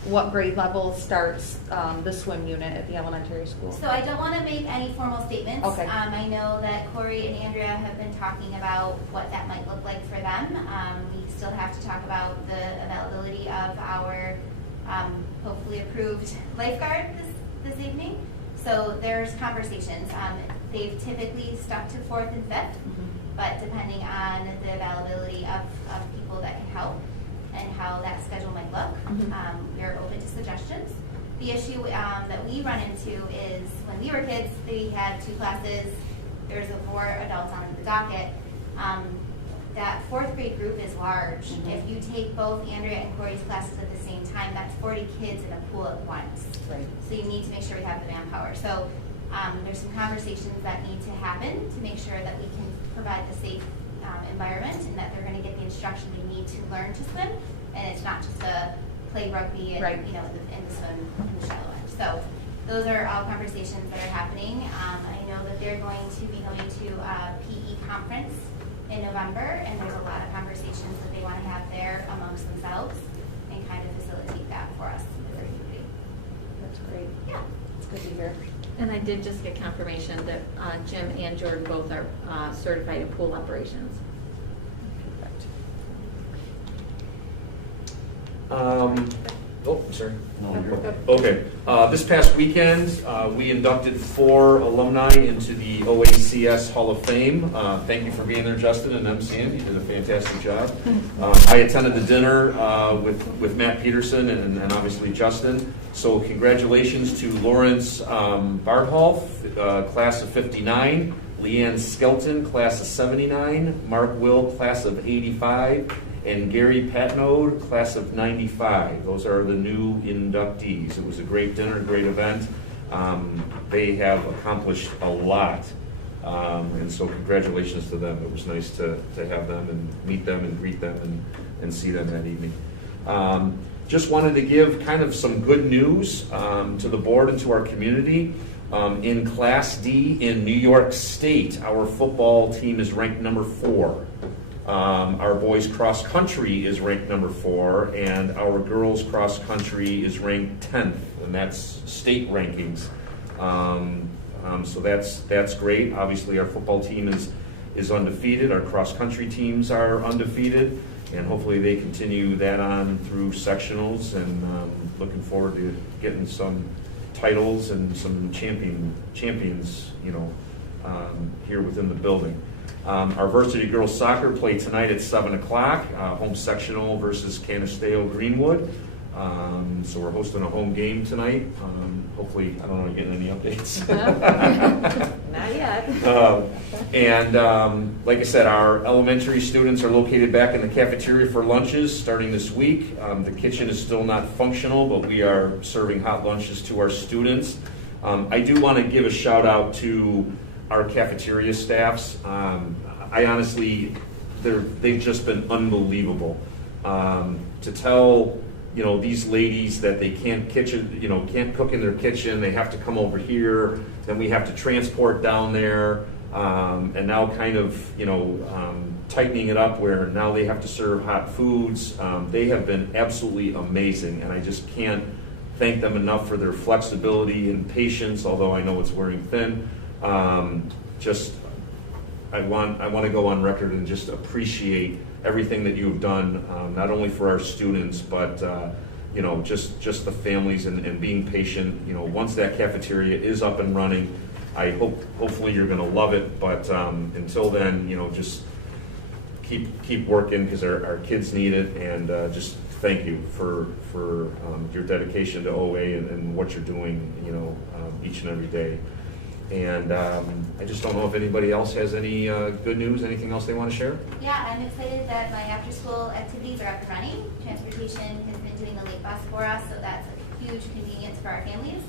what grade level starts the swim unit at the elementary school? So I don't want to make any formal statements. Okay. I know that Corey and Andrea have been talking about what that might look like for them. We still have to talk about the availability of our hopefully approved lifeguard this evening. So there's conversations. They've typically stuck to 4th and 5th, but depending on the availability of people that can help and how that schedule might look, we are open to suggestions. The issue that we run into is when we were kids, we had 2 classes. There's 4 adults on the docket. That 4th grade group is large. If you take both Andrea and Corey's classes at the same time, that's 40 kids in a pool at once. Right. So you need to make sure we have the manpower. So there's some conversations that need to happen to make sure that we can provide the safe environment, and that they're going to get the instruction they need to learn to swim, and it's not just a play rugby and Right. you know in the swim in the shallow end. So those are all conversations that are happening. I know that they're going to be going to a PE conference in November, and there's a lot of conversations that they want to have there amongst themselves and kind of facilitate that for us as a community. That's great. Yeah. It's good to hear. And I did just get confirmation that Jim and Jordan both are certified in pool operations. Sorry. No, you're okay. Okay. This past weekend, we inducted 4 alumni into the OACS Hall of Fame. Thank you for being there, Justin, and MCM. You did a fantastic job. I attended the dinner with Matt Peterson and obviously Justin. So congratulations to Lawrence Bardhoff, class of 59, Leanne Skelton, class of 79, Mark Will, class of 85, and Gary Patnode, class of 95. Those are the new inductees. It was a great dinner, great event. They have accomplished a lot, and so congratulations to them. It was nice to have them and meet them and greet them and see them that evening. Just wanted to give kind of some good news to the board and to our community. In Class D in New York State, our football team is ranked number 4. Our boys cross country is ranked number 4, and our girls cross country is ranked 10th, and that's state rankings. So that's great. Obviously, our football team is undefeated. Our cross country teams are undefeated, and hopefully they continue that on through sectionals. And looking forward to getting some titles and some champions, here within the building. Our varsity girls soccer play tonight at 7 o'clock, home sectional versus Canisteo Greenwood. So we're hosting a home game tonight. Hopefully, I don't know, getting any updates. Not yet. And like I said, our elementary students are located back in the cafeteria for lunches starting this week. The kitchen is still not functional, but we are serving hot lunches to our students. I do want to give a shout out to our cafeteria staffs. I honestly, they've just been unbelievable. To tell these ladies that they can't cook in their kitchen, they have to come over here, then we have to transport down there, and now kind of tightening it up where now they have to serve hot foods. They have been absolutely amazing, and I just can't thank them enough for their flexibility and patience, although I know it's wearing thin. I want to go on record and just appreciate everything that you've done, not only for our students, but just the families and being patient. Once that cafeteria is up and running, hopefully you're going to love it. But until then, just keep working because our kids need it. And just thank you for your dedication to OA and what you're doing, each and every day. And I just don't know if anybody else has any good news, anything else they want to share? Yeah, I'm excited that my after-school activities are up and running. Transportation has been doing the late bus for us, so that's a huge convenience for our families.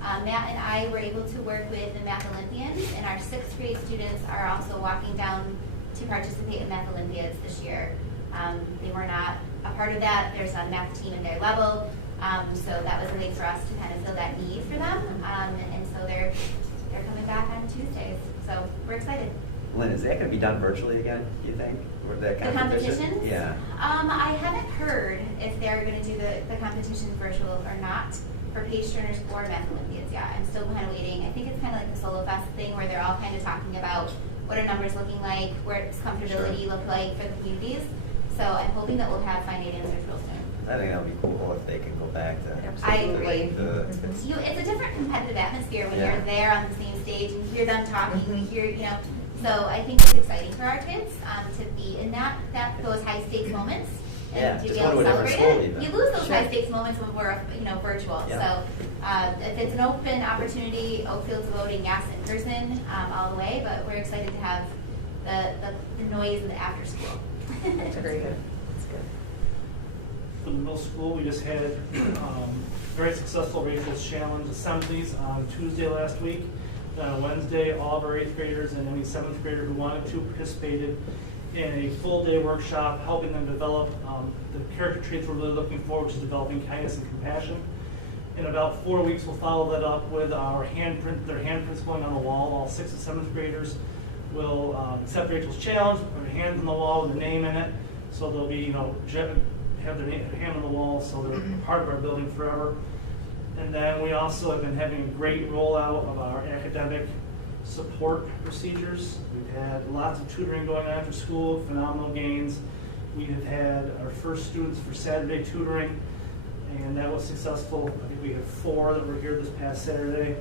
Matt and I were able to work with the Math Olympians, and our 6th grade students are also walking down to participate in Math Olympiads this year. They were not a part of that. There's not a math team at their level, so that was a way for us to kind of fill that need for them. And so they're coming back on Tuesdays, so we're excited. Lynn, is that going to be done virtually again, do you think? Or that The competitions? Yeah. I haven't heard if they're going to do the competitions virtual or not for page turners or Math Olympiads yet. I'm still kind of waiting. I think it's kind of like the Solo Fest thing where they're all kind of talking about what are numbers looking like, where does comfortability look like for the communities. So I'm hoping that we'll have finite answers real soon. I think that would be cool if they can go back to. I agree. Mm-hmm. It's a different competitive atmosphere when Yeah. you're there on the same stage and you hear them talking, you hear, so I think it's exciting for our kids to be in those high stakes moments and Yeah, to just be able go to to a different celebrate school it. even. You lose those Sure. high stakes moments when we're virtual. Yeah. So if it's an open opportunity, Oakfield's voting yes in person all the way, but we're excited to have the noise in the after school. That's great. For the middle school, we just had very successful Rachel's Challenge assemblies on Tuesday last week. Then on Wednesday, all of our 8th graders and any 7th grader who wanted to participated in a full-day workshop, helping them develop the character traits we're really looking for, which is developing kindness and compassion. In about 4 weeks, we'll follow that up with our their handprints going on the wall. All 6th and 7th graders will accept Rachel's challenge, put their hands on the wall with their name in it. So they'll be, have their hand on the wall, so they're part of our building forever. And then we also have been having a great rollout of our academic support procedures. We've had lots of tutoring going on after school, phenomenal gains. We have had our first students for Saturday tutoring, and that was successful. I think we had 4 that were here this past Saturday,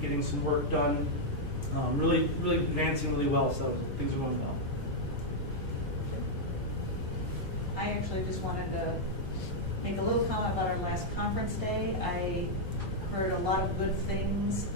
getting some work done. Really advancing really well, so things are going well. I actually just wanted to make a little comment about our last conference day. I heard a lot of good things.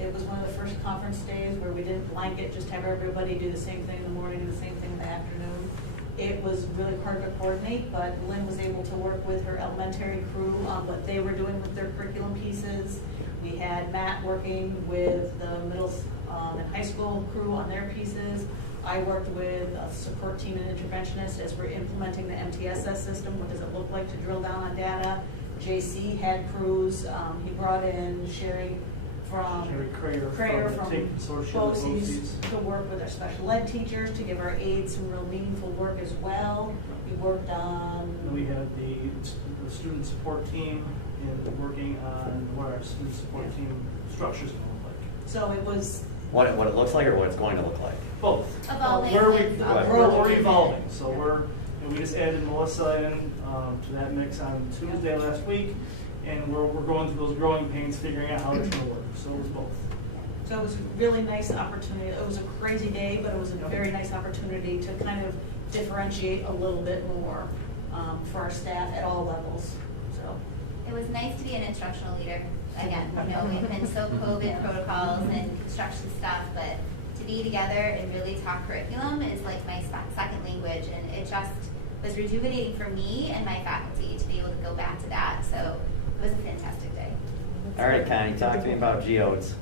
It was one of the first conference days where we didn't blanket, just have everybody do the same thing in the morning and the same thing in the afternoon. It was really hard to coordinate, but Lynn was able to work with her elementary crew on what they were doing with their curriculum pieces. We had Matt working with the middle and high school crew on their pieces. I worked with a support team and interventionist as we're implementing the MTSS system. What does it look like to drill down on data? JC had crews. He brought in Sherry from Crayer from BOCES to work with our special ed teachers to give our aides some real meaningful work as well. We worked on... We had the student support team and working on what our student support team structure is going to look like. So it was... What it looks like or what it's going to look like? Both. Evolving. We're evolving. So we just added Melissa in to that mix on Tuesday last week, and we're going through those growing pains, figuring out how it's going to work. So it was both. So it was a really nice opportunity. It was a crazy day, but it was a very nice opportunity to kind of differentiate a little bit more for our staff at all levels. So it was nice to be an instructional leader. Again, we've been so COVID protocols and construction stuff, but to be together and really talk curriculum is like my second language, and it just was rejuvenating for me and my faculty to be able to go back to that. So it was a fantastic day. All right, Connie, talk to me about geodes.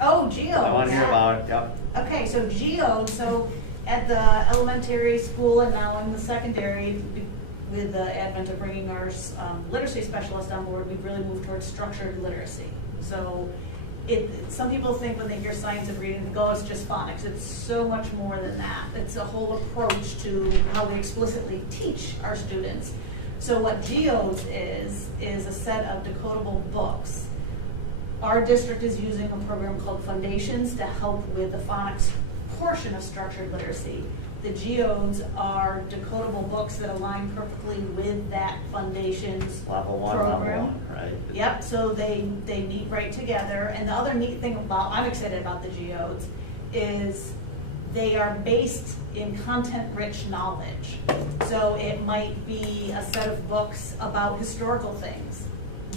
Oh, geodes. I want to hear about it. Yep. Okay, so geodes. So at the elementary school and now in the secondary, with the advent of bringing our literacy specialist on board, we've really moved towards structured literacy. So some people think when they hear science of reading, they go, it's just phonics. It's so much more than that. It's a whole approach to how we explicitly teach our students. So what geodes is a set of decodable books. Our district is using a program called Foundations to help with the phonics portion of structured literacy. The geodes are decodable books that align perfectly with that Foundations Level 1, program. Level 1, right? Yep, so they meet right together. And the other neat thing I'm excited about the geodes is they are based in content-rich knowledge. So it might be a set of books about historical things,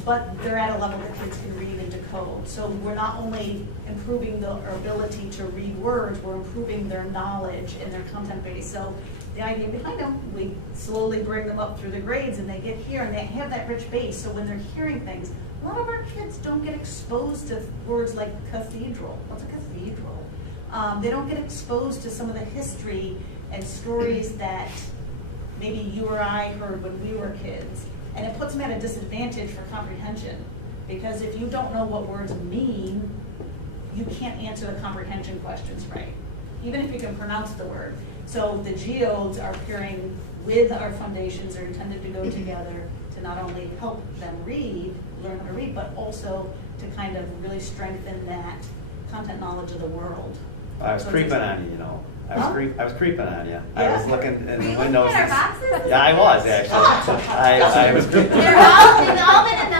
but they're at a level that kids can read and decode. So we're not only improving their ability to read words, we're improving their knowledge and their content base. So the idea behind them, we slowly bring them up through the grades and they get here and they have that rich base. So when they're hearing things, a lot of our kids don't get exposed to words like cathedral. What's a cathedral? They don't get exposed to some of the history and stories that maybe you or I heard when we were kids. And it puts them at a disadvantage for comprehension, because if you don't know what words mean, you can't answer the comprehension questions right, even if you can pronounce the word. So the geodes are pairing with our Foundations, are intended to go together to not only help them learn how to read, but also to kind of really strengthen that content knowledge of the world. I was creeping on you, I was creeping on you. Yeah. I was looking in the windows. At our boxes? Yeah, I was actually. I was creeping. They've all been in the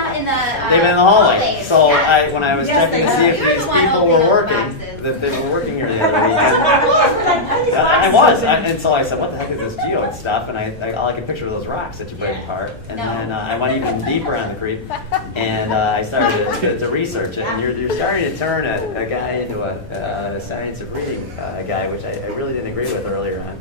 They've been in the hallway. hallways, So yeah. when I was Yes, checking to they see have. if You're these the one people opening were those working, boxes. that they were working here the other weekend. I was, and so I said, "What the heck is this geode stuff?" And I could picture those rocks that you break Yeah. apart. And No. then I went even deeper on the creep, and I started to research it. And you're starting to turn a guy into a science of reading guy, which I really didn't agree with earlier on.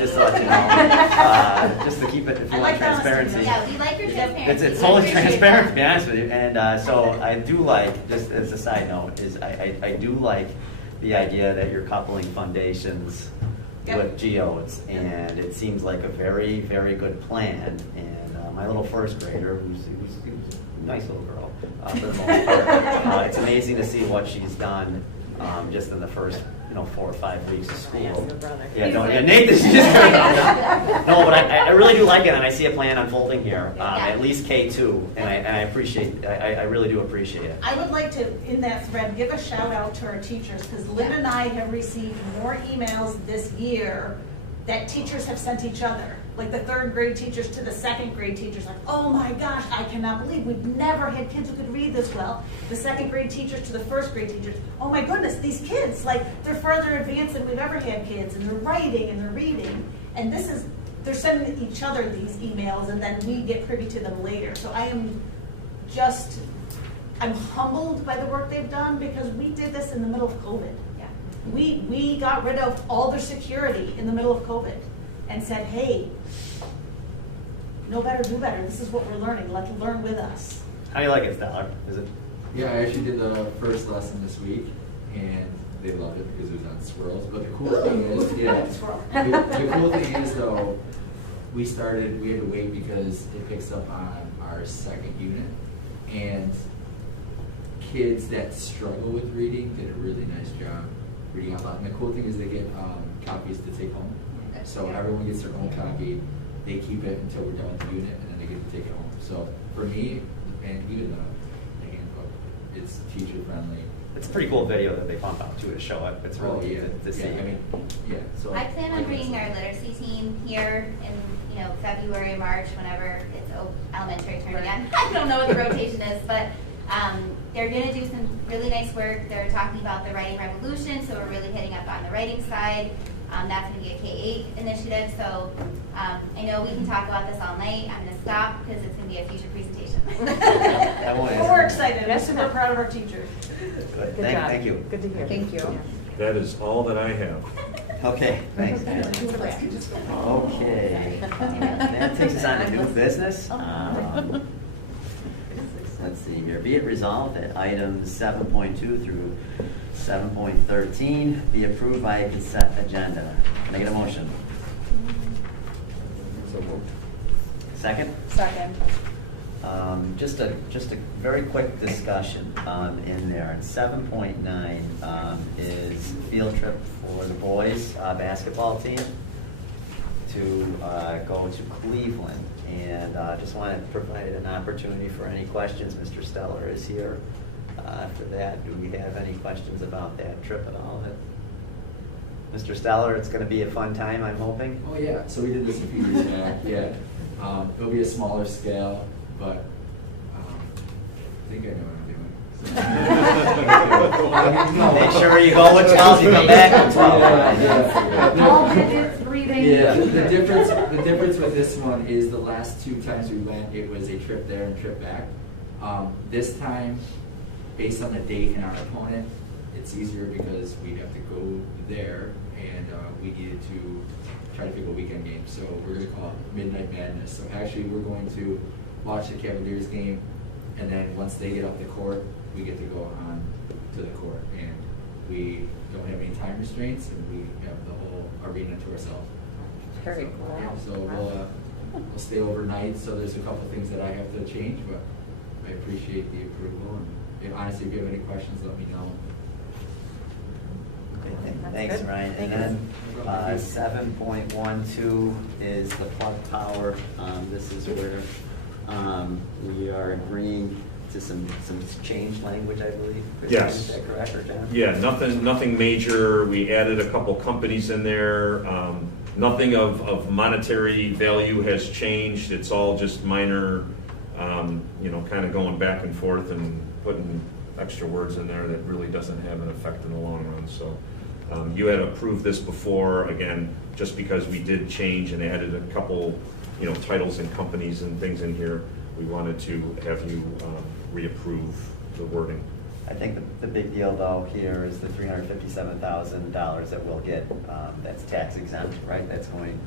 Just to let you know, just to keep it, if you want transparency. Yeah, we like your transparency. It's totally transparent, to be honest with you. And so I do like, just as a side note, is I do like the idea that you're coupling Foundations with geodes, and it seems like a very, very good plan. And my little first grader, who's a nice little girl for the most part, it's amazing to see what she's done just in the first 4 or 5 weeks of school. Yeah, Nathan, she just no, but I really do like it, and I see a plan unfolding here, at least K2, and I appreciate, I really do appreciate it. I would like to, in that thread, give a shout out to our teachers, because Lynn and I have received more emails this year that teachers have sent each other. Like the 3rd grade teachers to the 2nd grade teachers, like, oh my gosh, I cannot believe we've never had kids who could read this well. The 2nd grade teachers to the 1st grade teachers, oh my goodness, these kids, like, they're further advanced than we've ever had kids, and they're writing and they're reading. And they're sending each other these emails, and then we get privy to them later. So I'm humbled by the work they've done, because we did this in the middle of COVID. Yeah. We got rid of all their security in the middle of COVID and said, hey, know better, do better. This is what we're learning. Let's learn with us. How do you like it, Stellar? Is it? Yeah, I actually did the first lesson this week, and they loved it because it was on squirrels. But the cool thing is, the cool thing is though, we had to wait because it picks up on our 2nd unit, and kids that struggle with reading did a really nice job reading out loud. And the cool thing is they get copies to take home. So everyone gets their own copy. They keep it until we're done with the unit, and then they get to take it home. So for me, and even the handbook, it's teacher friendly. It's a pretty cool video that they pump out too to show it. It's really to see. So I plan on bringing our literacy team here in February, March, whenever it's elementary turn again. I don't know what the rotation is, but they're going to do some really nice work. They're talking about the writing revolution, so we're really hitting up on the writing side. That's going to be a K-8 initiative, so I know we can talk about this all night. I'm going to stop because it's going to be a future presentation. We're excited. We're super proud of our teachers. Good. Thank you. Good to hear. Thank you. That is all that I have. Okay, thanks. Okay. That takes us on to new business. Let's see here. Be it resolved that items 7.2 through 7.13 be approved by a consent agenda. Can I get a motion? Second? Second. Just a very quick discussion in there. 7.9 is field trip for the boys basketball team to go to Cleveland. And just want to provide an opportunity for any questions. Mr. Stellar is here for that. Do we have any questions about that trip at all? Mr. Stellar, it's going to be a fun time, I'm hoping. Oh yeah, so we did this a few years back. Yeah, it'll be a smaller scale, but I think I know what I'm doing. Make sure you go with 12, you come back with 12. All digits, breathing. Yeah, the difference with this one is the last 2 times we went, it was a trip there and trip back. This time, based on the date and our opponent, it's easier because we have to go there, and we needed to try to pick a weekend game. So we're going to call it Midnight Madness. So actually, we're going to watch the Cavaliers game, and then once they get off the court, we get to go on to the court, and we don't have any time restraints, and we have the whole arena to ourselves. Very cool. Yeah, so we'll stay overnight. So there's a couple things that I have to change, but I appreciate the approval. And honestly, if you have any questions, let me know. Thanks, Ryan. And then 7.12 is the plug power. This is where we are agreeing to some change language, I believe. Yes. Is that correct, or John? Yeah, nothing major. We added a couple companies in there. Nothing of monetary value has changed. It's all just minor, kind of going back and forth and putting extra words in there that really doesn't have an effect in the long run. So you had approved this before, again, just because we did change and added a couple, titles and companies and things in here. We wanted to have you reapprove the wording. I think the big deal though here is the $357,000 that we'll get. That's tax exempt, right? That's going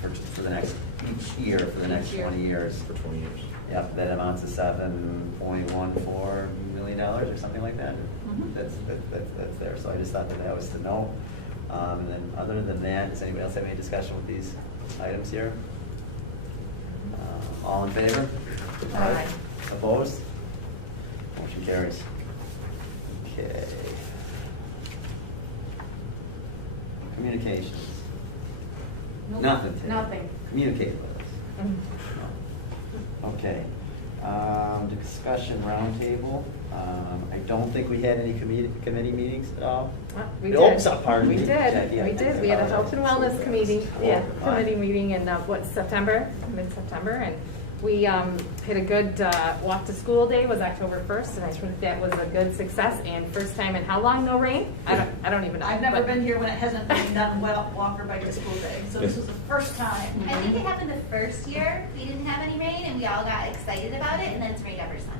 for the next each year for the next 20 years. For 20 years. Yep, that amounts to $7.14 million or something like that. Mm-hmm. That's there. So I just thought that was to know. And then other than that, does anybody else have any discussion with these items here? All in favor? Aye. Opposed? Motion carries. Okay. Communications. Nope. Nothing today. Nothing. Communicate with us. No. Okay. Discussion roundtable. I don't think we had any committee meetings at all. We Oh, did. pardon We me. did. Jackie, We did. We had a health and wellness committee, fine. committee meeting in, September, mid-September, and we had a good walk to school day was October 1st, and I think that was a good success, and first time in how long, no rain? I don't even know. I've never but- been here when it hasn't been done walk or bike to school day, so this was the first time. I think it happened the first year, we didn't have any rain, and we all got excited about it, and then it's rained ever since.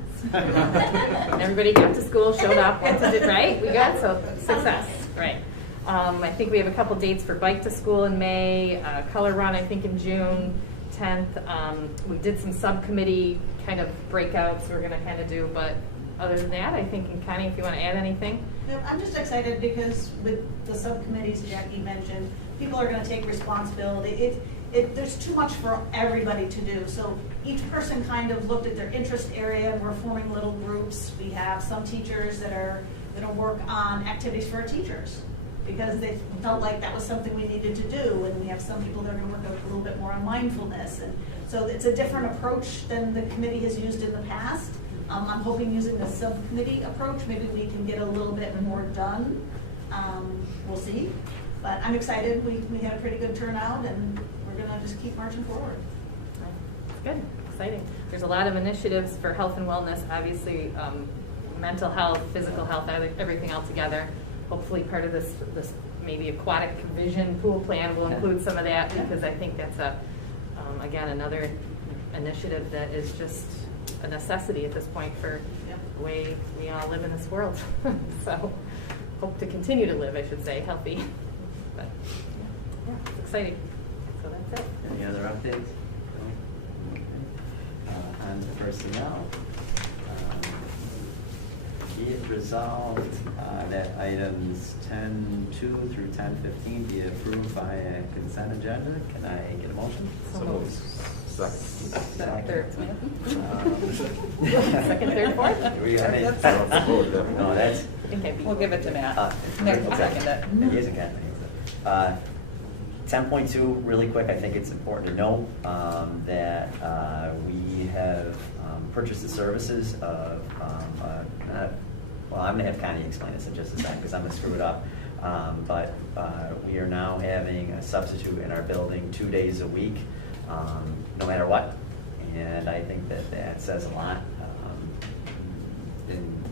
Everybody got to school, showed up, wanted it, right? We got, so success, right. I think we have a couple dates for Bike to School in May, Color Run, I think in June 10th. We did some subcommittee kind of breakouts we're gonna kind of do, but other than that, I think, and Connie, if you want to add anything. No, I'm just excited because with the subcommittees Jackie mentioned, people are gonna take responsibility. There's too much for everybody to do, so each person kind of looked at their interest area, and we're forming little groups. We have some teachers that are gonna work on activities for our teachers, because they felt like that was something we needed to do, and we have some people that are gonna work a little bit more on mindfulness, and so it's a different approach than the committee has used in the past. I'm hoping using the subcommittee approach, maybe we can get a little bit more done. We'll see, but I'm excited. We had a pretty good turnout, and we're gonna just keep marching forward. Good, exciting. There's a lot of initiatives for health and wellness, obviously, mental health, physical health, everything all together. Hopefully part of this maybe aquatic vision pool plan will include some of that, because I think that's again, another initiative that is just a necessity at this point for the way we all live in this world. So hope to continue to live, I should say, healthy. But yeah, it's exciting. So that's it. Any other updates? No? Okay. On to personnel. Be it resolved that items 10.2 through 10.15 be approved by a consent agenda. Can I get a motion? So moved. Second. Third. Second, third, fourth? We got it. No, that's. We'll give it to Matt. Nick will second it. He is a cat. 10.2, really quick, I think it's important to note that we have purchased the services of, well, I'm going to have Connie explain this in just a second because I'm going to screw it up. But we are now having a substitute in our building 2 days a week, no matter what. And I think that says a lot in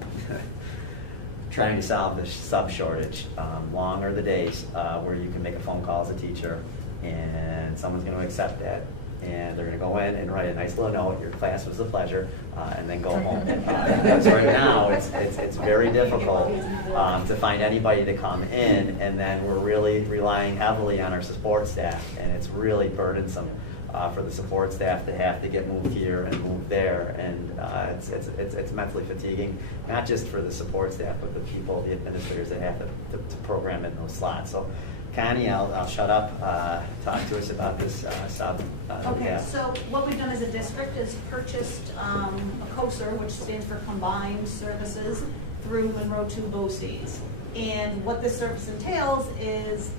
trying to solve the sub shortage. Long are the days where you can make a phone call as a teacher and someone's going to accept that, and they're going to go in and write a nice little note, your class was a pleasure, and then go home. Because right now, it's very difficult to find anybody to come in, and then we're really relying heavily on our support staff, and it's really burdensome for the support staff to have to get moved here and moved there, and it's mentally fatiguing, not just for the support staff, but the people, the administrators that have to program in those slots. So, Connie, I'll shut up. Talk to us about this sub. Okay, so what we've done as a district is purchased a COSER, which stands for Combined Services, through Monroe 2 BOCES. And what this service entails is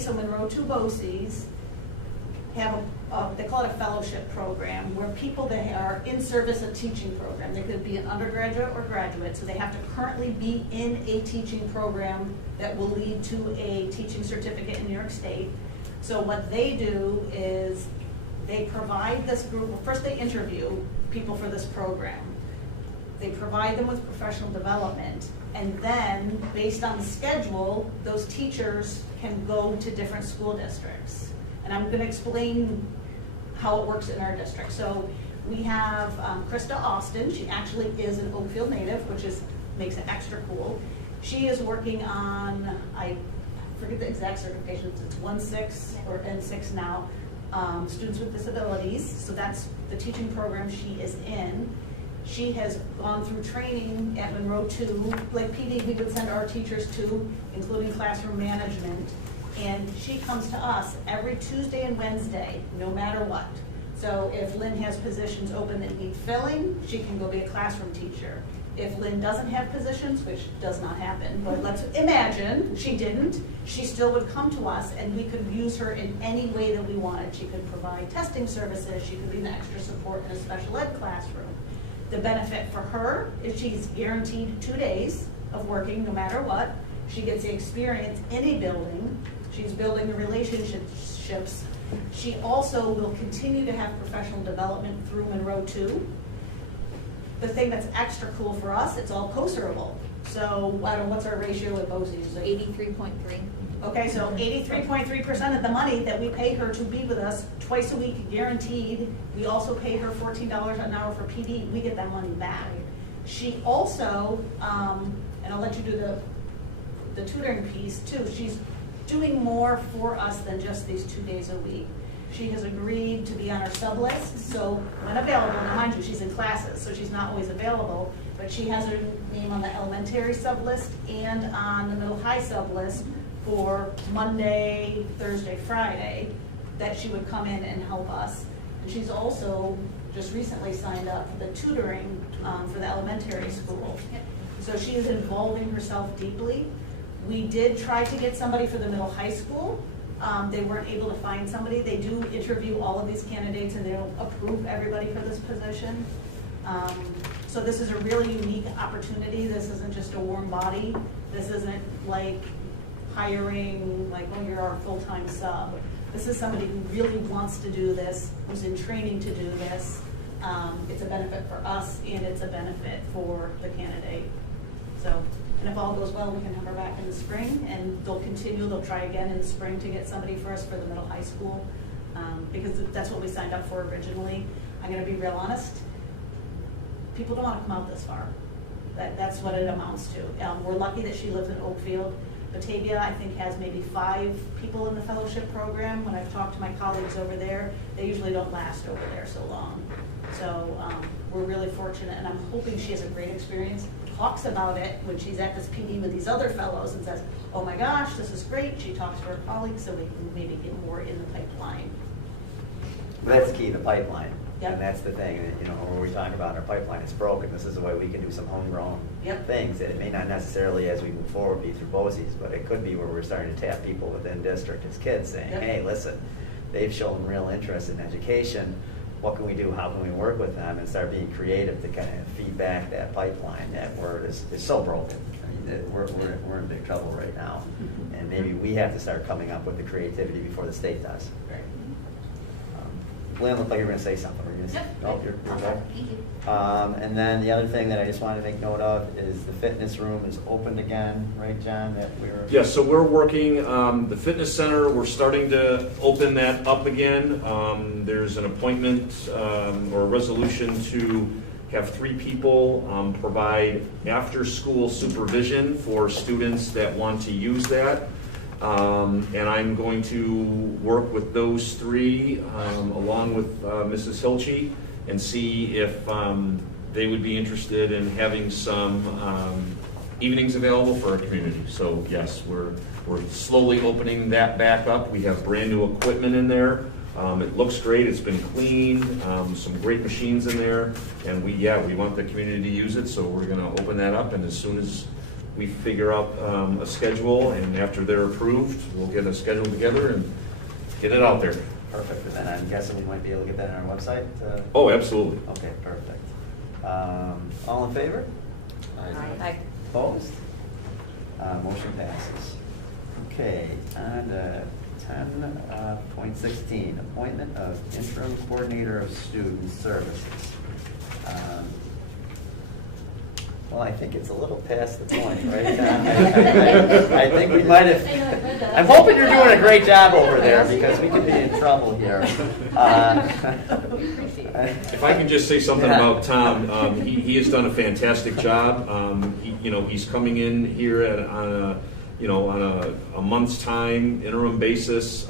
so Monroe 2 BOCES have they call it a fellowship program, where people that are in service of teaching program, they could be an undergraduate or graduate, so they have to currently be in a teaching program that will lead to a teaching certificate in New York State. So what they do is they provide this group, well, first they interview people for this program. They provide them with professional development, and then based on the schedule, those teachers can go to different school districts. And I'm going to explain how it works in our district. So we have Krista Austin. She actually is an Oakfield native, which makes it extra cool. She is working on, I forget the exact certifications, it's 1.6 or N6 now, students with disabilities. So that's the teaching program she is in. She has gone through training at Monroe 2, like PD we would send our teachers to, including classroom management. And she comes to us every Tuesday and Wednesday, no matter what. So if Lynn has positions open that need filling, she can go be a classroom teacher. If Lynn doesn't have positions, which does not happen, but let's imagine she didn't, she still would come to us and we could use her in any way that we wanted. She could provide testing services, she could be the extra support in a special ed classroom. The benefit for her is she's guaranteed 2 days of working no matter what. She gets the experience in a building. She's building the relationships. She also will continue to have professional development through Monroe 2. The thing that's extra cool for us, it's all co-servable. So, I don't know, what's our ratio with BOCES? 83.3. Okay, so 83.3% of the money that we pay her to be with us twice a week guaranteed. We also pay her $14 an hour for PD. We get that money back. She also, and I'll let you do the tutoring piece too, she's doing more for us than just these 2 days a week. She has agreed to be on our sub list, so when available, now mind you, she's in classes, so she's not always available, but she has her name on the elementary sub list and on the middle high sub list for Monday, Thursday, Friday, that she would come in and help us. And she's also just recently signed up for the tutoring for the elementary school. So she is involving herself deeply. We did try to get somebody for the middle high school. They weren't able to find somebody. They do interview all of these candidates and they don't approve everybody for this position. So this is a really unique opportunity. This isn't just a warm body. This isn't like hiring, like, oh, you're our full-time sub. This is somebody who really wants to do this, who's in training to do this. It's a benefit for us and it's a benefit for the candidate. So, and if all goes well, we can have her back in the spring and they'll try again in the spring to get somebody for us for the middle high school, because that's what we signed up for originally. I'm gonna be real honest, people don't wanna come out this far. That's what it amounts to. We're lucky that she lives in Oakfield. Batavia, I think, has maybe 5 people in the fellowship program. When I've talked to my colleagues over there, they usually don't last over there so long. So we're really fortunate, and I'm hoping she has a great experience, talks about it when she's at this PD with these other fellows and says, oh my gosh, this is great. She talks to her colleagues so we can maybe get more in the pipeline. But that's key, the pipeline. Yep. And that's the thing, you know, when we talk about our pipeline, it's broken. This is the way we can do some homegrown things. It may not necessarily, as we move forward, be through BOCES, but it could be where we're starting to tap people within district as kids saying, hey, listen, they've shown real interest in education. What can we do? How can we work with them and start being creative to kind of feed back that pipeline? That word is so broken. I mean, we're in big trouble right now. And maybe we have to start coming up with the creativity before the state does. Lynn, looked like you were going to say something. Were you going to say? Nope. Oh, you're good. Thank you. And then the other thing that I just wanted to make note of is the fitness room is opened again, right, John? That we were. Yeah, so we're working, the fitness center, we're starting to open that up again. There's an appointment or a resolution to have 3 people provide after-school supervision for students that want to use that. And I'm going to work with those 3 along with Mrs. Hilchey and see if they would be interested in having some evenings available for our community. So yes, we're slowly opening that back up. We have brand new equipment in there. It looks great. It's been cleaned. Some great machines in there, and we want the community to use it. So we're going to open that up, and as soon as we figure out a schedule, and after they're approved, we'll get a schedule together and get it out there. Perfect. And then I'm guessing we might be able to get that on our website? Oh, absolutely. Okay, perfect. All in favor? Aye. Opposed? Motion passes. Okay, on to 10.16, appointment of interim coordinator of student services. Well, I think it's a little past the point, right? I think we might have. I'm hoping you're doing a great job over there because we could be in trouble here. If I can just say something about Tom, he has done a fantastic job. He's coming in here on a month's time interim basis.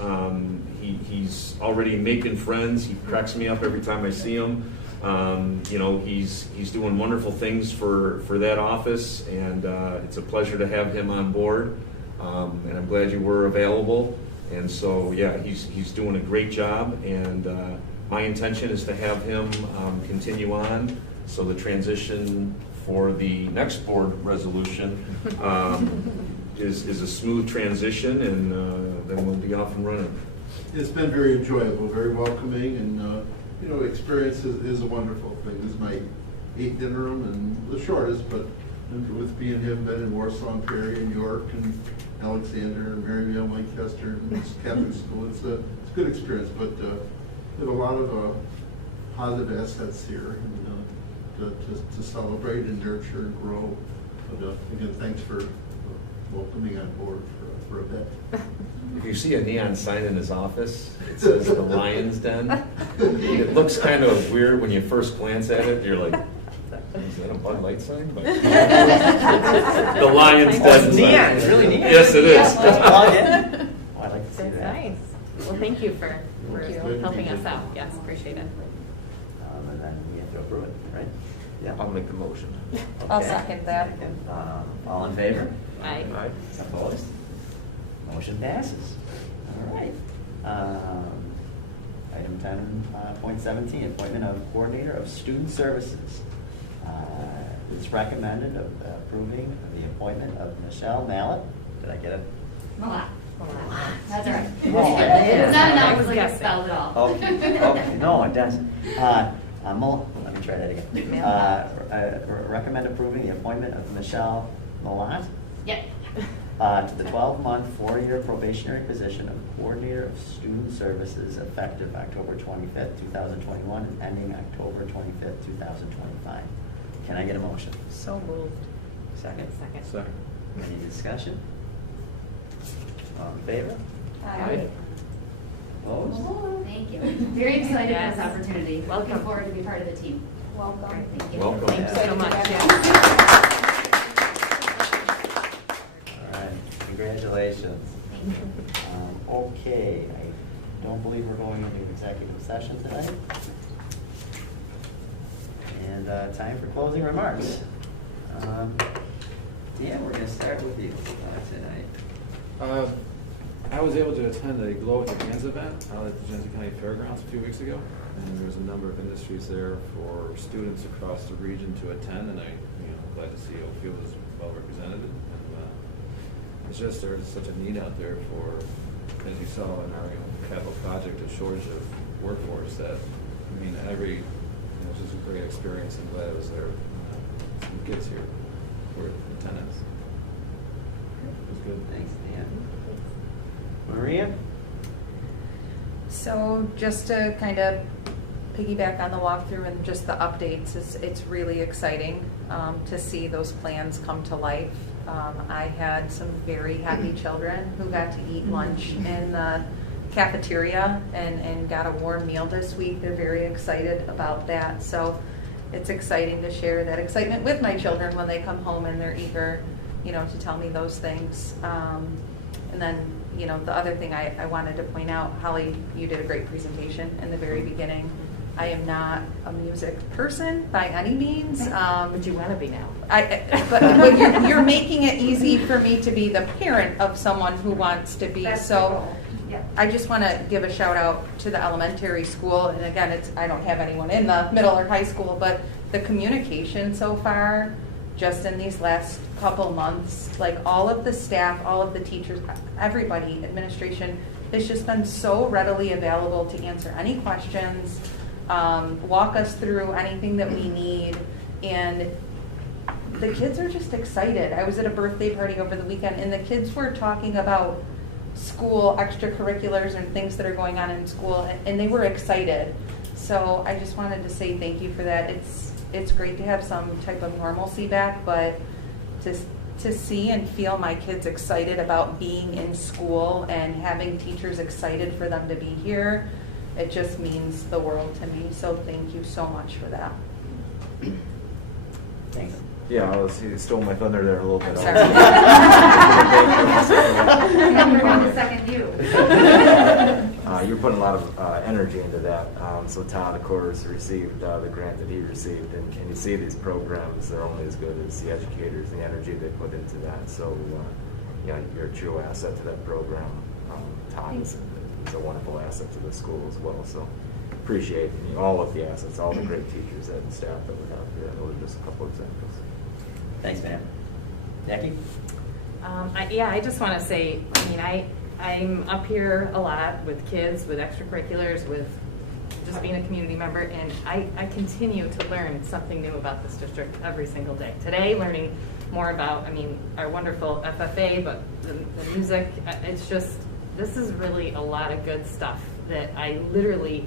He's already making friends. He cracks me up every time I see him. You know, he's doing wonderful things for that office, and it's a pleasure to have him on board. And I'm glad you were available. And so, yeah, he's doing a great job, and my intention is to have him continue on, so the transition for the next board resolution is a smooth transition, and then we'll be off and running. It's been very enjoyable, very welcoming, and you know, experience is a wonderful thing. This is my 8th interim and the shortest, but with being him, been in Warsaw and Perry and York and Alexander and Maryville, Lancaster, and this Catholic school, it's a good experience. But we have a lot of positive assets here and, to celebrate and nurture and grow. But again, thanks for welcoming on board for a bit. If you see a neon sign in his office, it says the Lion's Den. It looks kind of weird when you first glance at it. You're like, is that a Bud Light sign? But the Lion's Den sign. Neon, it's really neon. Yes, it is. Oh, I'd like to see That's that. nice. Well, thank you for you. helping us out. Yes, appreciate it. And then we have to approve it, right? Yeah. I'll make the motion. I'll Okay. second that. Second. All in favor? Aye. Opposed? Motion passes. All right. Item 10.17, appointment of coordinator of student services. It's recommended of approving the appointment of Michelle Mallett. Did I get it? Malak. That's all right. Oh, It's not I enough, was like guessing. it's spelled at all. Okay, no, it doesn't. Let me try that again. Recommend approving the appointment of Michelle Mallett Yep. to the 12-month, 4-year probationary position of Coordinator of Student Services effective October 25th, 2021, and ending October 25th, 2025. Can I get a motion? So moved. Second? Second. Any discussion? All in favor? Aye. Opposed? Thank you. Very excited Yes. for this opportunity. Welcome. Looking forward to be part of the team. Welcome. All right, thank you. Welcome. Thank you so much. All right, congratulations. Thank you. Okay, I don't believe we're going into executive session tonight. And time for closing remarks. Dan, we're going to start with you tonight. I was able to attend a Glow with Your Hands event out at the Genesee County Fairgrounds a few weeks ago, and there was a number of industries there for students across the region to attend, and glad to see Oakfield was well represented. And it's just there's such a need out there for, as you saw in our capital project, a shortage of workforce. That it's just a great experience, and glad I was there. Some kids here were attendance. It was good. Thanks, Dan. Maria? So just to kind of piggyback on the walkthrough and just the updates, it's really exciting to see those plans come to life. I had some very happy children who got to eat lunch in the cafeteria and got a warm meal this week. They're very excited about that. So it's exciting to share that excitement with my children when they come home and they're eager, to tell me those things. And then, the other thing I wanted to point out, Holly, you did a great presentation in the very beginning. I am not a music person by any means. But you want to be now. But you're making it easy for me to be the parent of someone who wants to be. That's the So goal. Yeah. I just want to give a shout out to the elementary school. And again, I don't have anyone in the middle or high school, but the communication so far, just in these last couple months, like all of the staff, all of the teachers, everybody, administration, has just been so readily available to answer any questions, walk us through anything that we need, and the kids are just excited. I was at a birthday party over the weekend, and the kids were talking about school extracurriculars and things that are going on in school, and they were excited. So I just wanted to say thank you for that. It's great to have some type of normalcy back, but to see and feel my kids excited about being in school and having teachers excited for them to be here, it just means the world to me. So thank you so much for that. Thanks. Yeah, he stole my thunder there a little bit. I'm sorry. I'm going to second you. You're putting a lot of energy into that. So Todd, of course, received the grant that he received, and you see these programs, they're only as good as the educators, the energy they put into that. So, you're a true asset to that program. Todd is a wonderful asset to the school as well. So appreciate all of the assets, all the great teachers and staff that we have here. Those are just a couple examples. Thanks, man. Jackie? I just want to say, I'm up here a lot with kids, with extracurriculars, with just being a community member, and I continue to learn something new about this district every single day. Today, learning more about, our wonderful FFA, but the music, it's just, this is really a lot of good stuff that I literally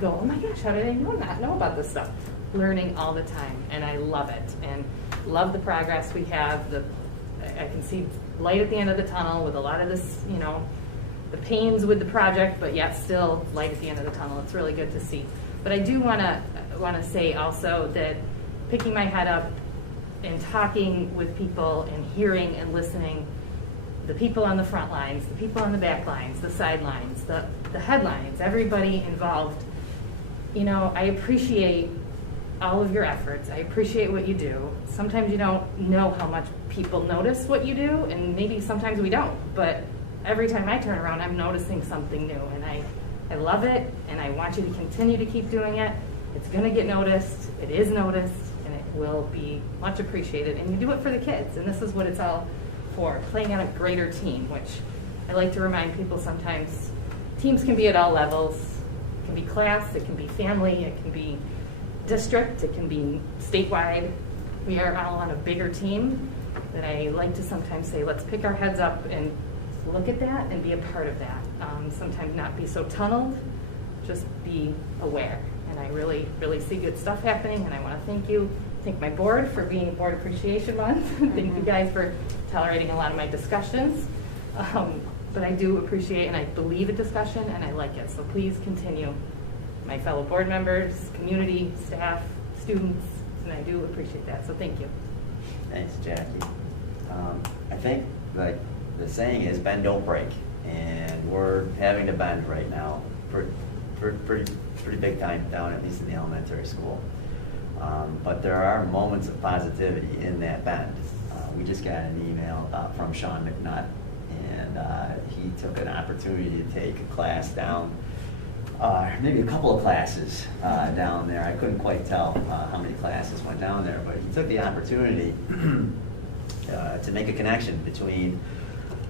go, oh my gosh, how did I not know about this stuff? Learning all the time, and I love it, and love the progress we have. I can see light at the end of the tunnel with a lot of this, the pains with the project, but yet still light at the end of the tunnel. It's really good to see. But I do want to say also that picking my head up and talking with people and hearing and listening, the people on the front lines, the people on the back lines, the sidelines, the headlines, everybody involved, I appreciate all of your efforts. I appreciate what you do. Sometimes you don't know how much people notice what you do, and maybe sometimes we don't. But every time I turn around, I'm noticing something new, and I love it, and I want you to continue to keep doing it. It's going to get noticed. It is noticed, and it will be much appreciated. And you do it for the kids, and this is what it's all for, playing on a greater team, which I like to remind people sometimes. Teams can be at all levels. It can be class, it can be family, it can be district, it can be statewide. We are all on a bigger team that I like to sometimes say, let's pick our heads up and look at that and be a part of that. Sometimes not be so tunneled, just be aware. And I really, really see good stuff happening, and I want to thank my board for being Board Appreciation Month. Thank you guys for tolerating a lot of my discussions. But I do appreciate and I believe in discussion, and I like it. So please continue. My fellow board members, community, staff, students, and I do appreciate that. So thank you. Thanks, Jackie. I think, like the saying is, bend don't break, and we're having to bend right now, pretty big time down, at least in the elementary school. But there are moments of positivity in that bend. We just got an email from Sean McNutt, and he took an opportunity to take a class down. Maybe a couple of classes down there. I couldn't quite tell how many classes went down there, but he took the opportunity to make a connection between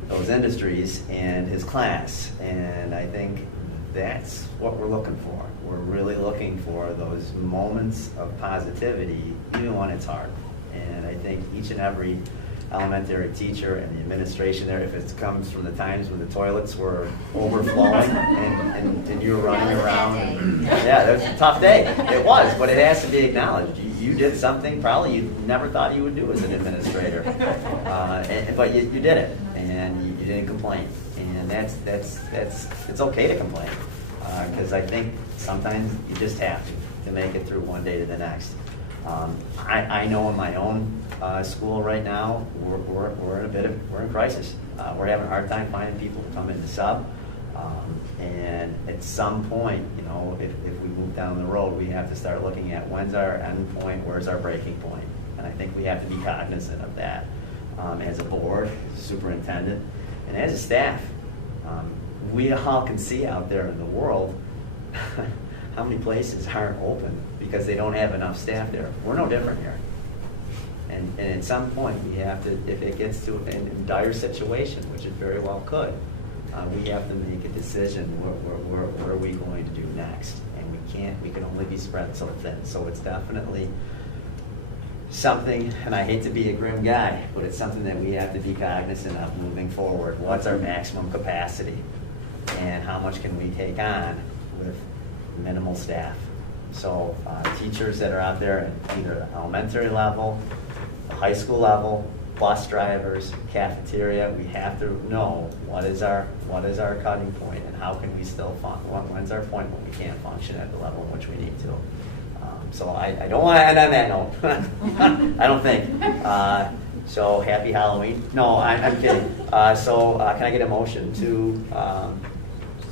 those industries and his class. And I think that's what we're looking for. We're really looking for those moments of positivity, even when it's hard. And I think each and every elementary teacher and the administration there, if it comes from the times when the toilets were overflowing and you were running around. Yeah, that was a tough day. It was, but it has to be acknowledged. You did something probably you never thought you would do as an administrator. But you did it, and you didn't complain. And it's okay to complain, because I think sometimes you just have to make it through one day to the next. I know in my own school right now, we're in crisis. We're having a hard time finding people to come in to sub. And at some point, if we move down the road, we have to start looking at when's our end point, where's our breaking point. And I think we have to be cognizant of that as a board, as a superintendent, and as a staff. We all can see out there in the world how many places aren't open because they don't have enough staff there. We're no different here. And at some point, we have to, if it gets to a dire situation, which it very well could, we have to make a decision, what are we going to do next? And we can only be spread so thin. So it's definitely something, and I hate to be a grim guy, but it's something that we have to be cognizant of moving forward. What's our maximum capacity? And how much can we take on with minimal staff? So teachers that are out there at either elementary level, high school level, bus drivers, cafeteria, we have to know what is our cutting point and how can we still function. When's our point when we can't function at the level in which we need to. So I don't want to end on that note. I don't think. So happy Halloween. No, I'm kidding. So can I get a motion to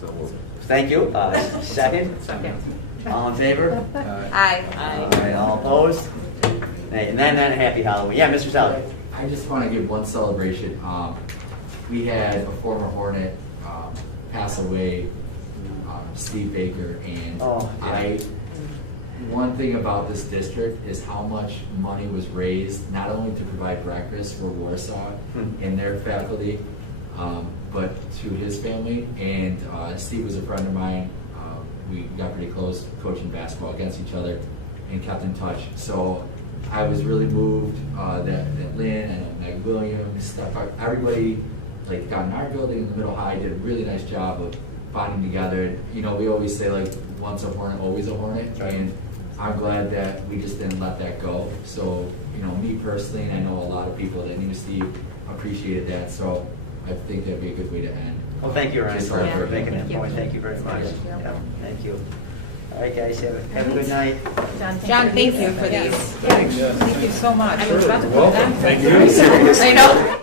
So we'll. Thank you. Second? Second. All in favor? Aye. All right, all opposed? And then happy Halloween. Yeah, Mr. Sally. I just want to give one celebration. We had a former Hornet pass away, Steve Baker, and Oh, yeah. one thing about this district is how much money was raised, not only to provide breakfast for Warsaw and their faculty, but to his family. And Steve was a friend of mine. We got pretty close coaching basketball against each other and kept in touch. So I was really moved that Lynn and Meg Williams, everybody like got in our building in the middle high, did a really nice job of bonding together. You know, we always say like once a Hornet, always a Hornet, and I'm glad that we just didn't let that go. So, you know, me personally, and I know a lot of people that knew Steve appreciated that. So I think that'd be a good way to end. Well, thank you, Ryan, Just for celebrate. making that Thank you. point. Thank you very much. Yeah. Yeah, thank you. All right, guys, have a good night. John, thank you for these. Thank you so much. I was about to put Welcome. that. Thank you. I know.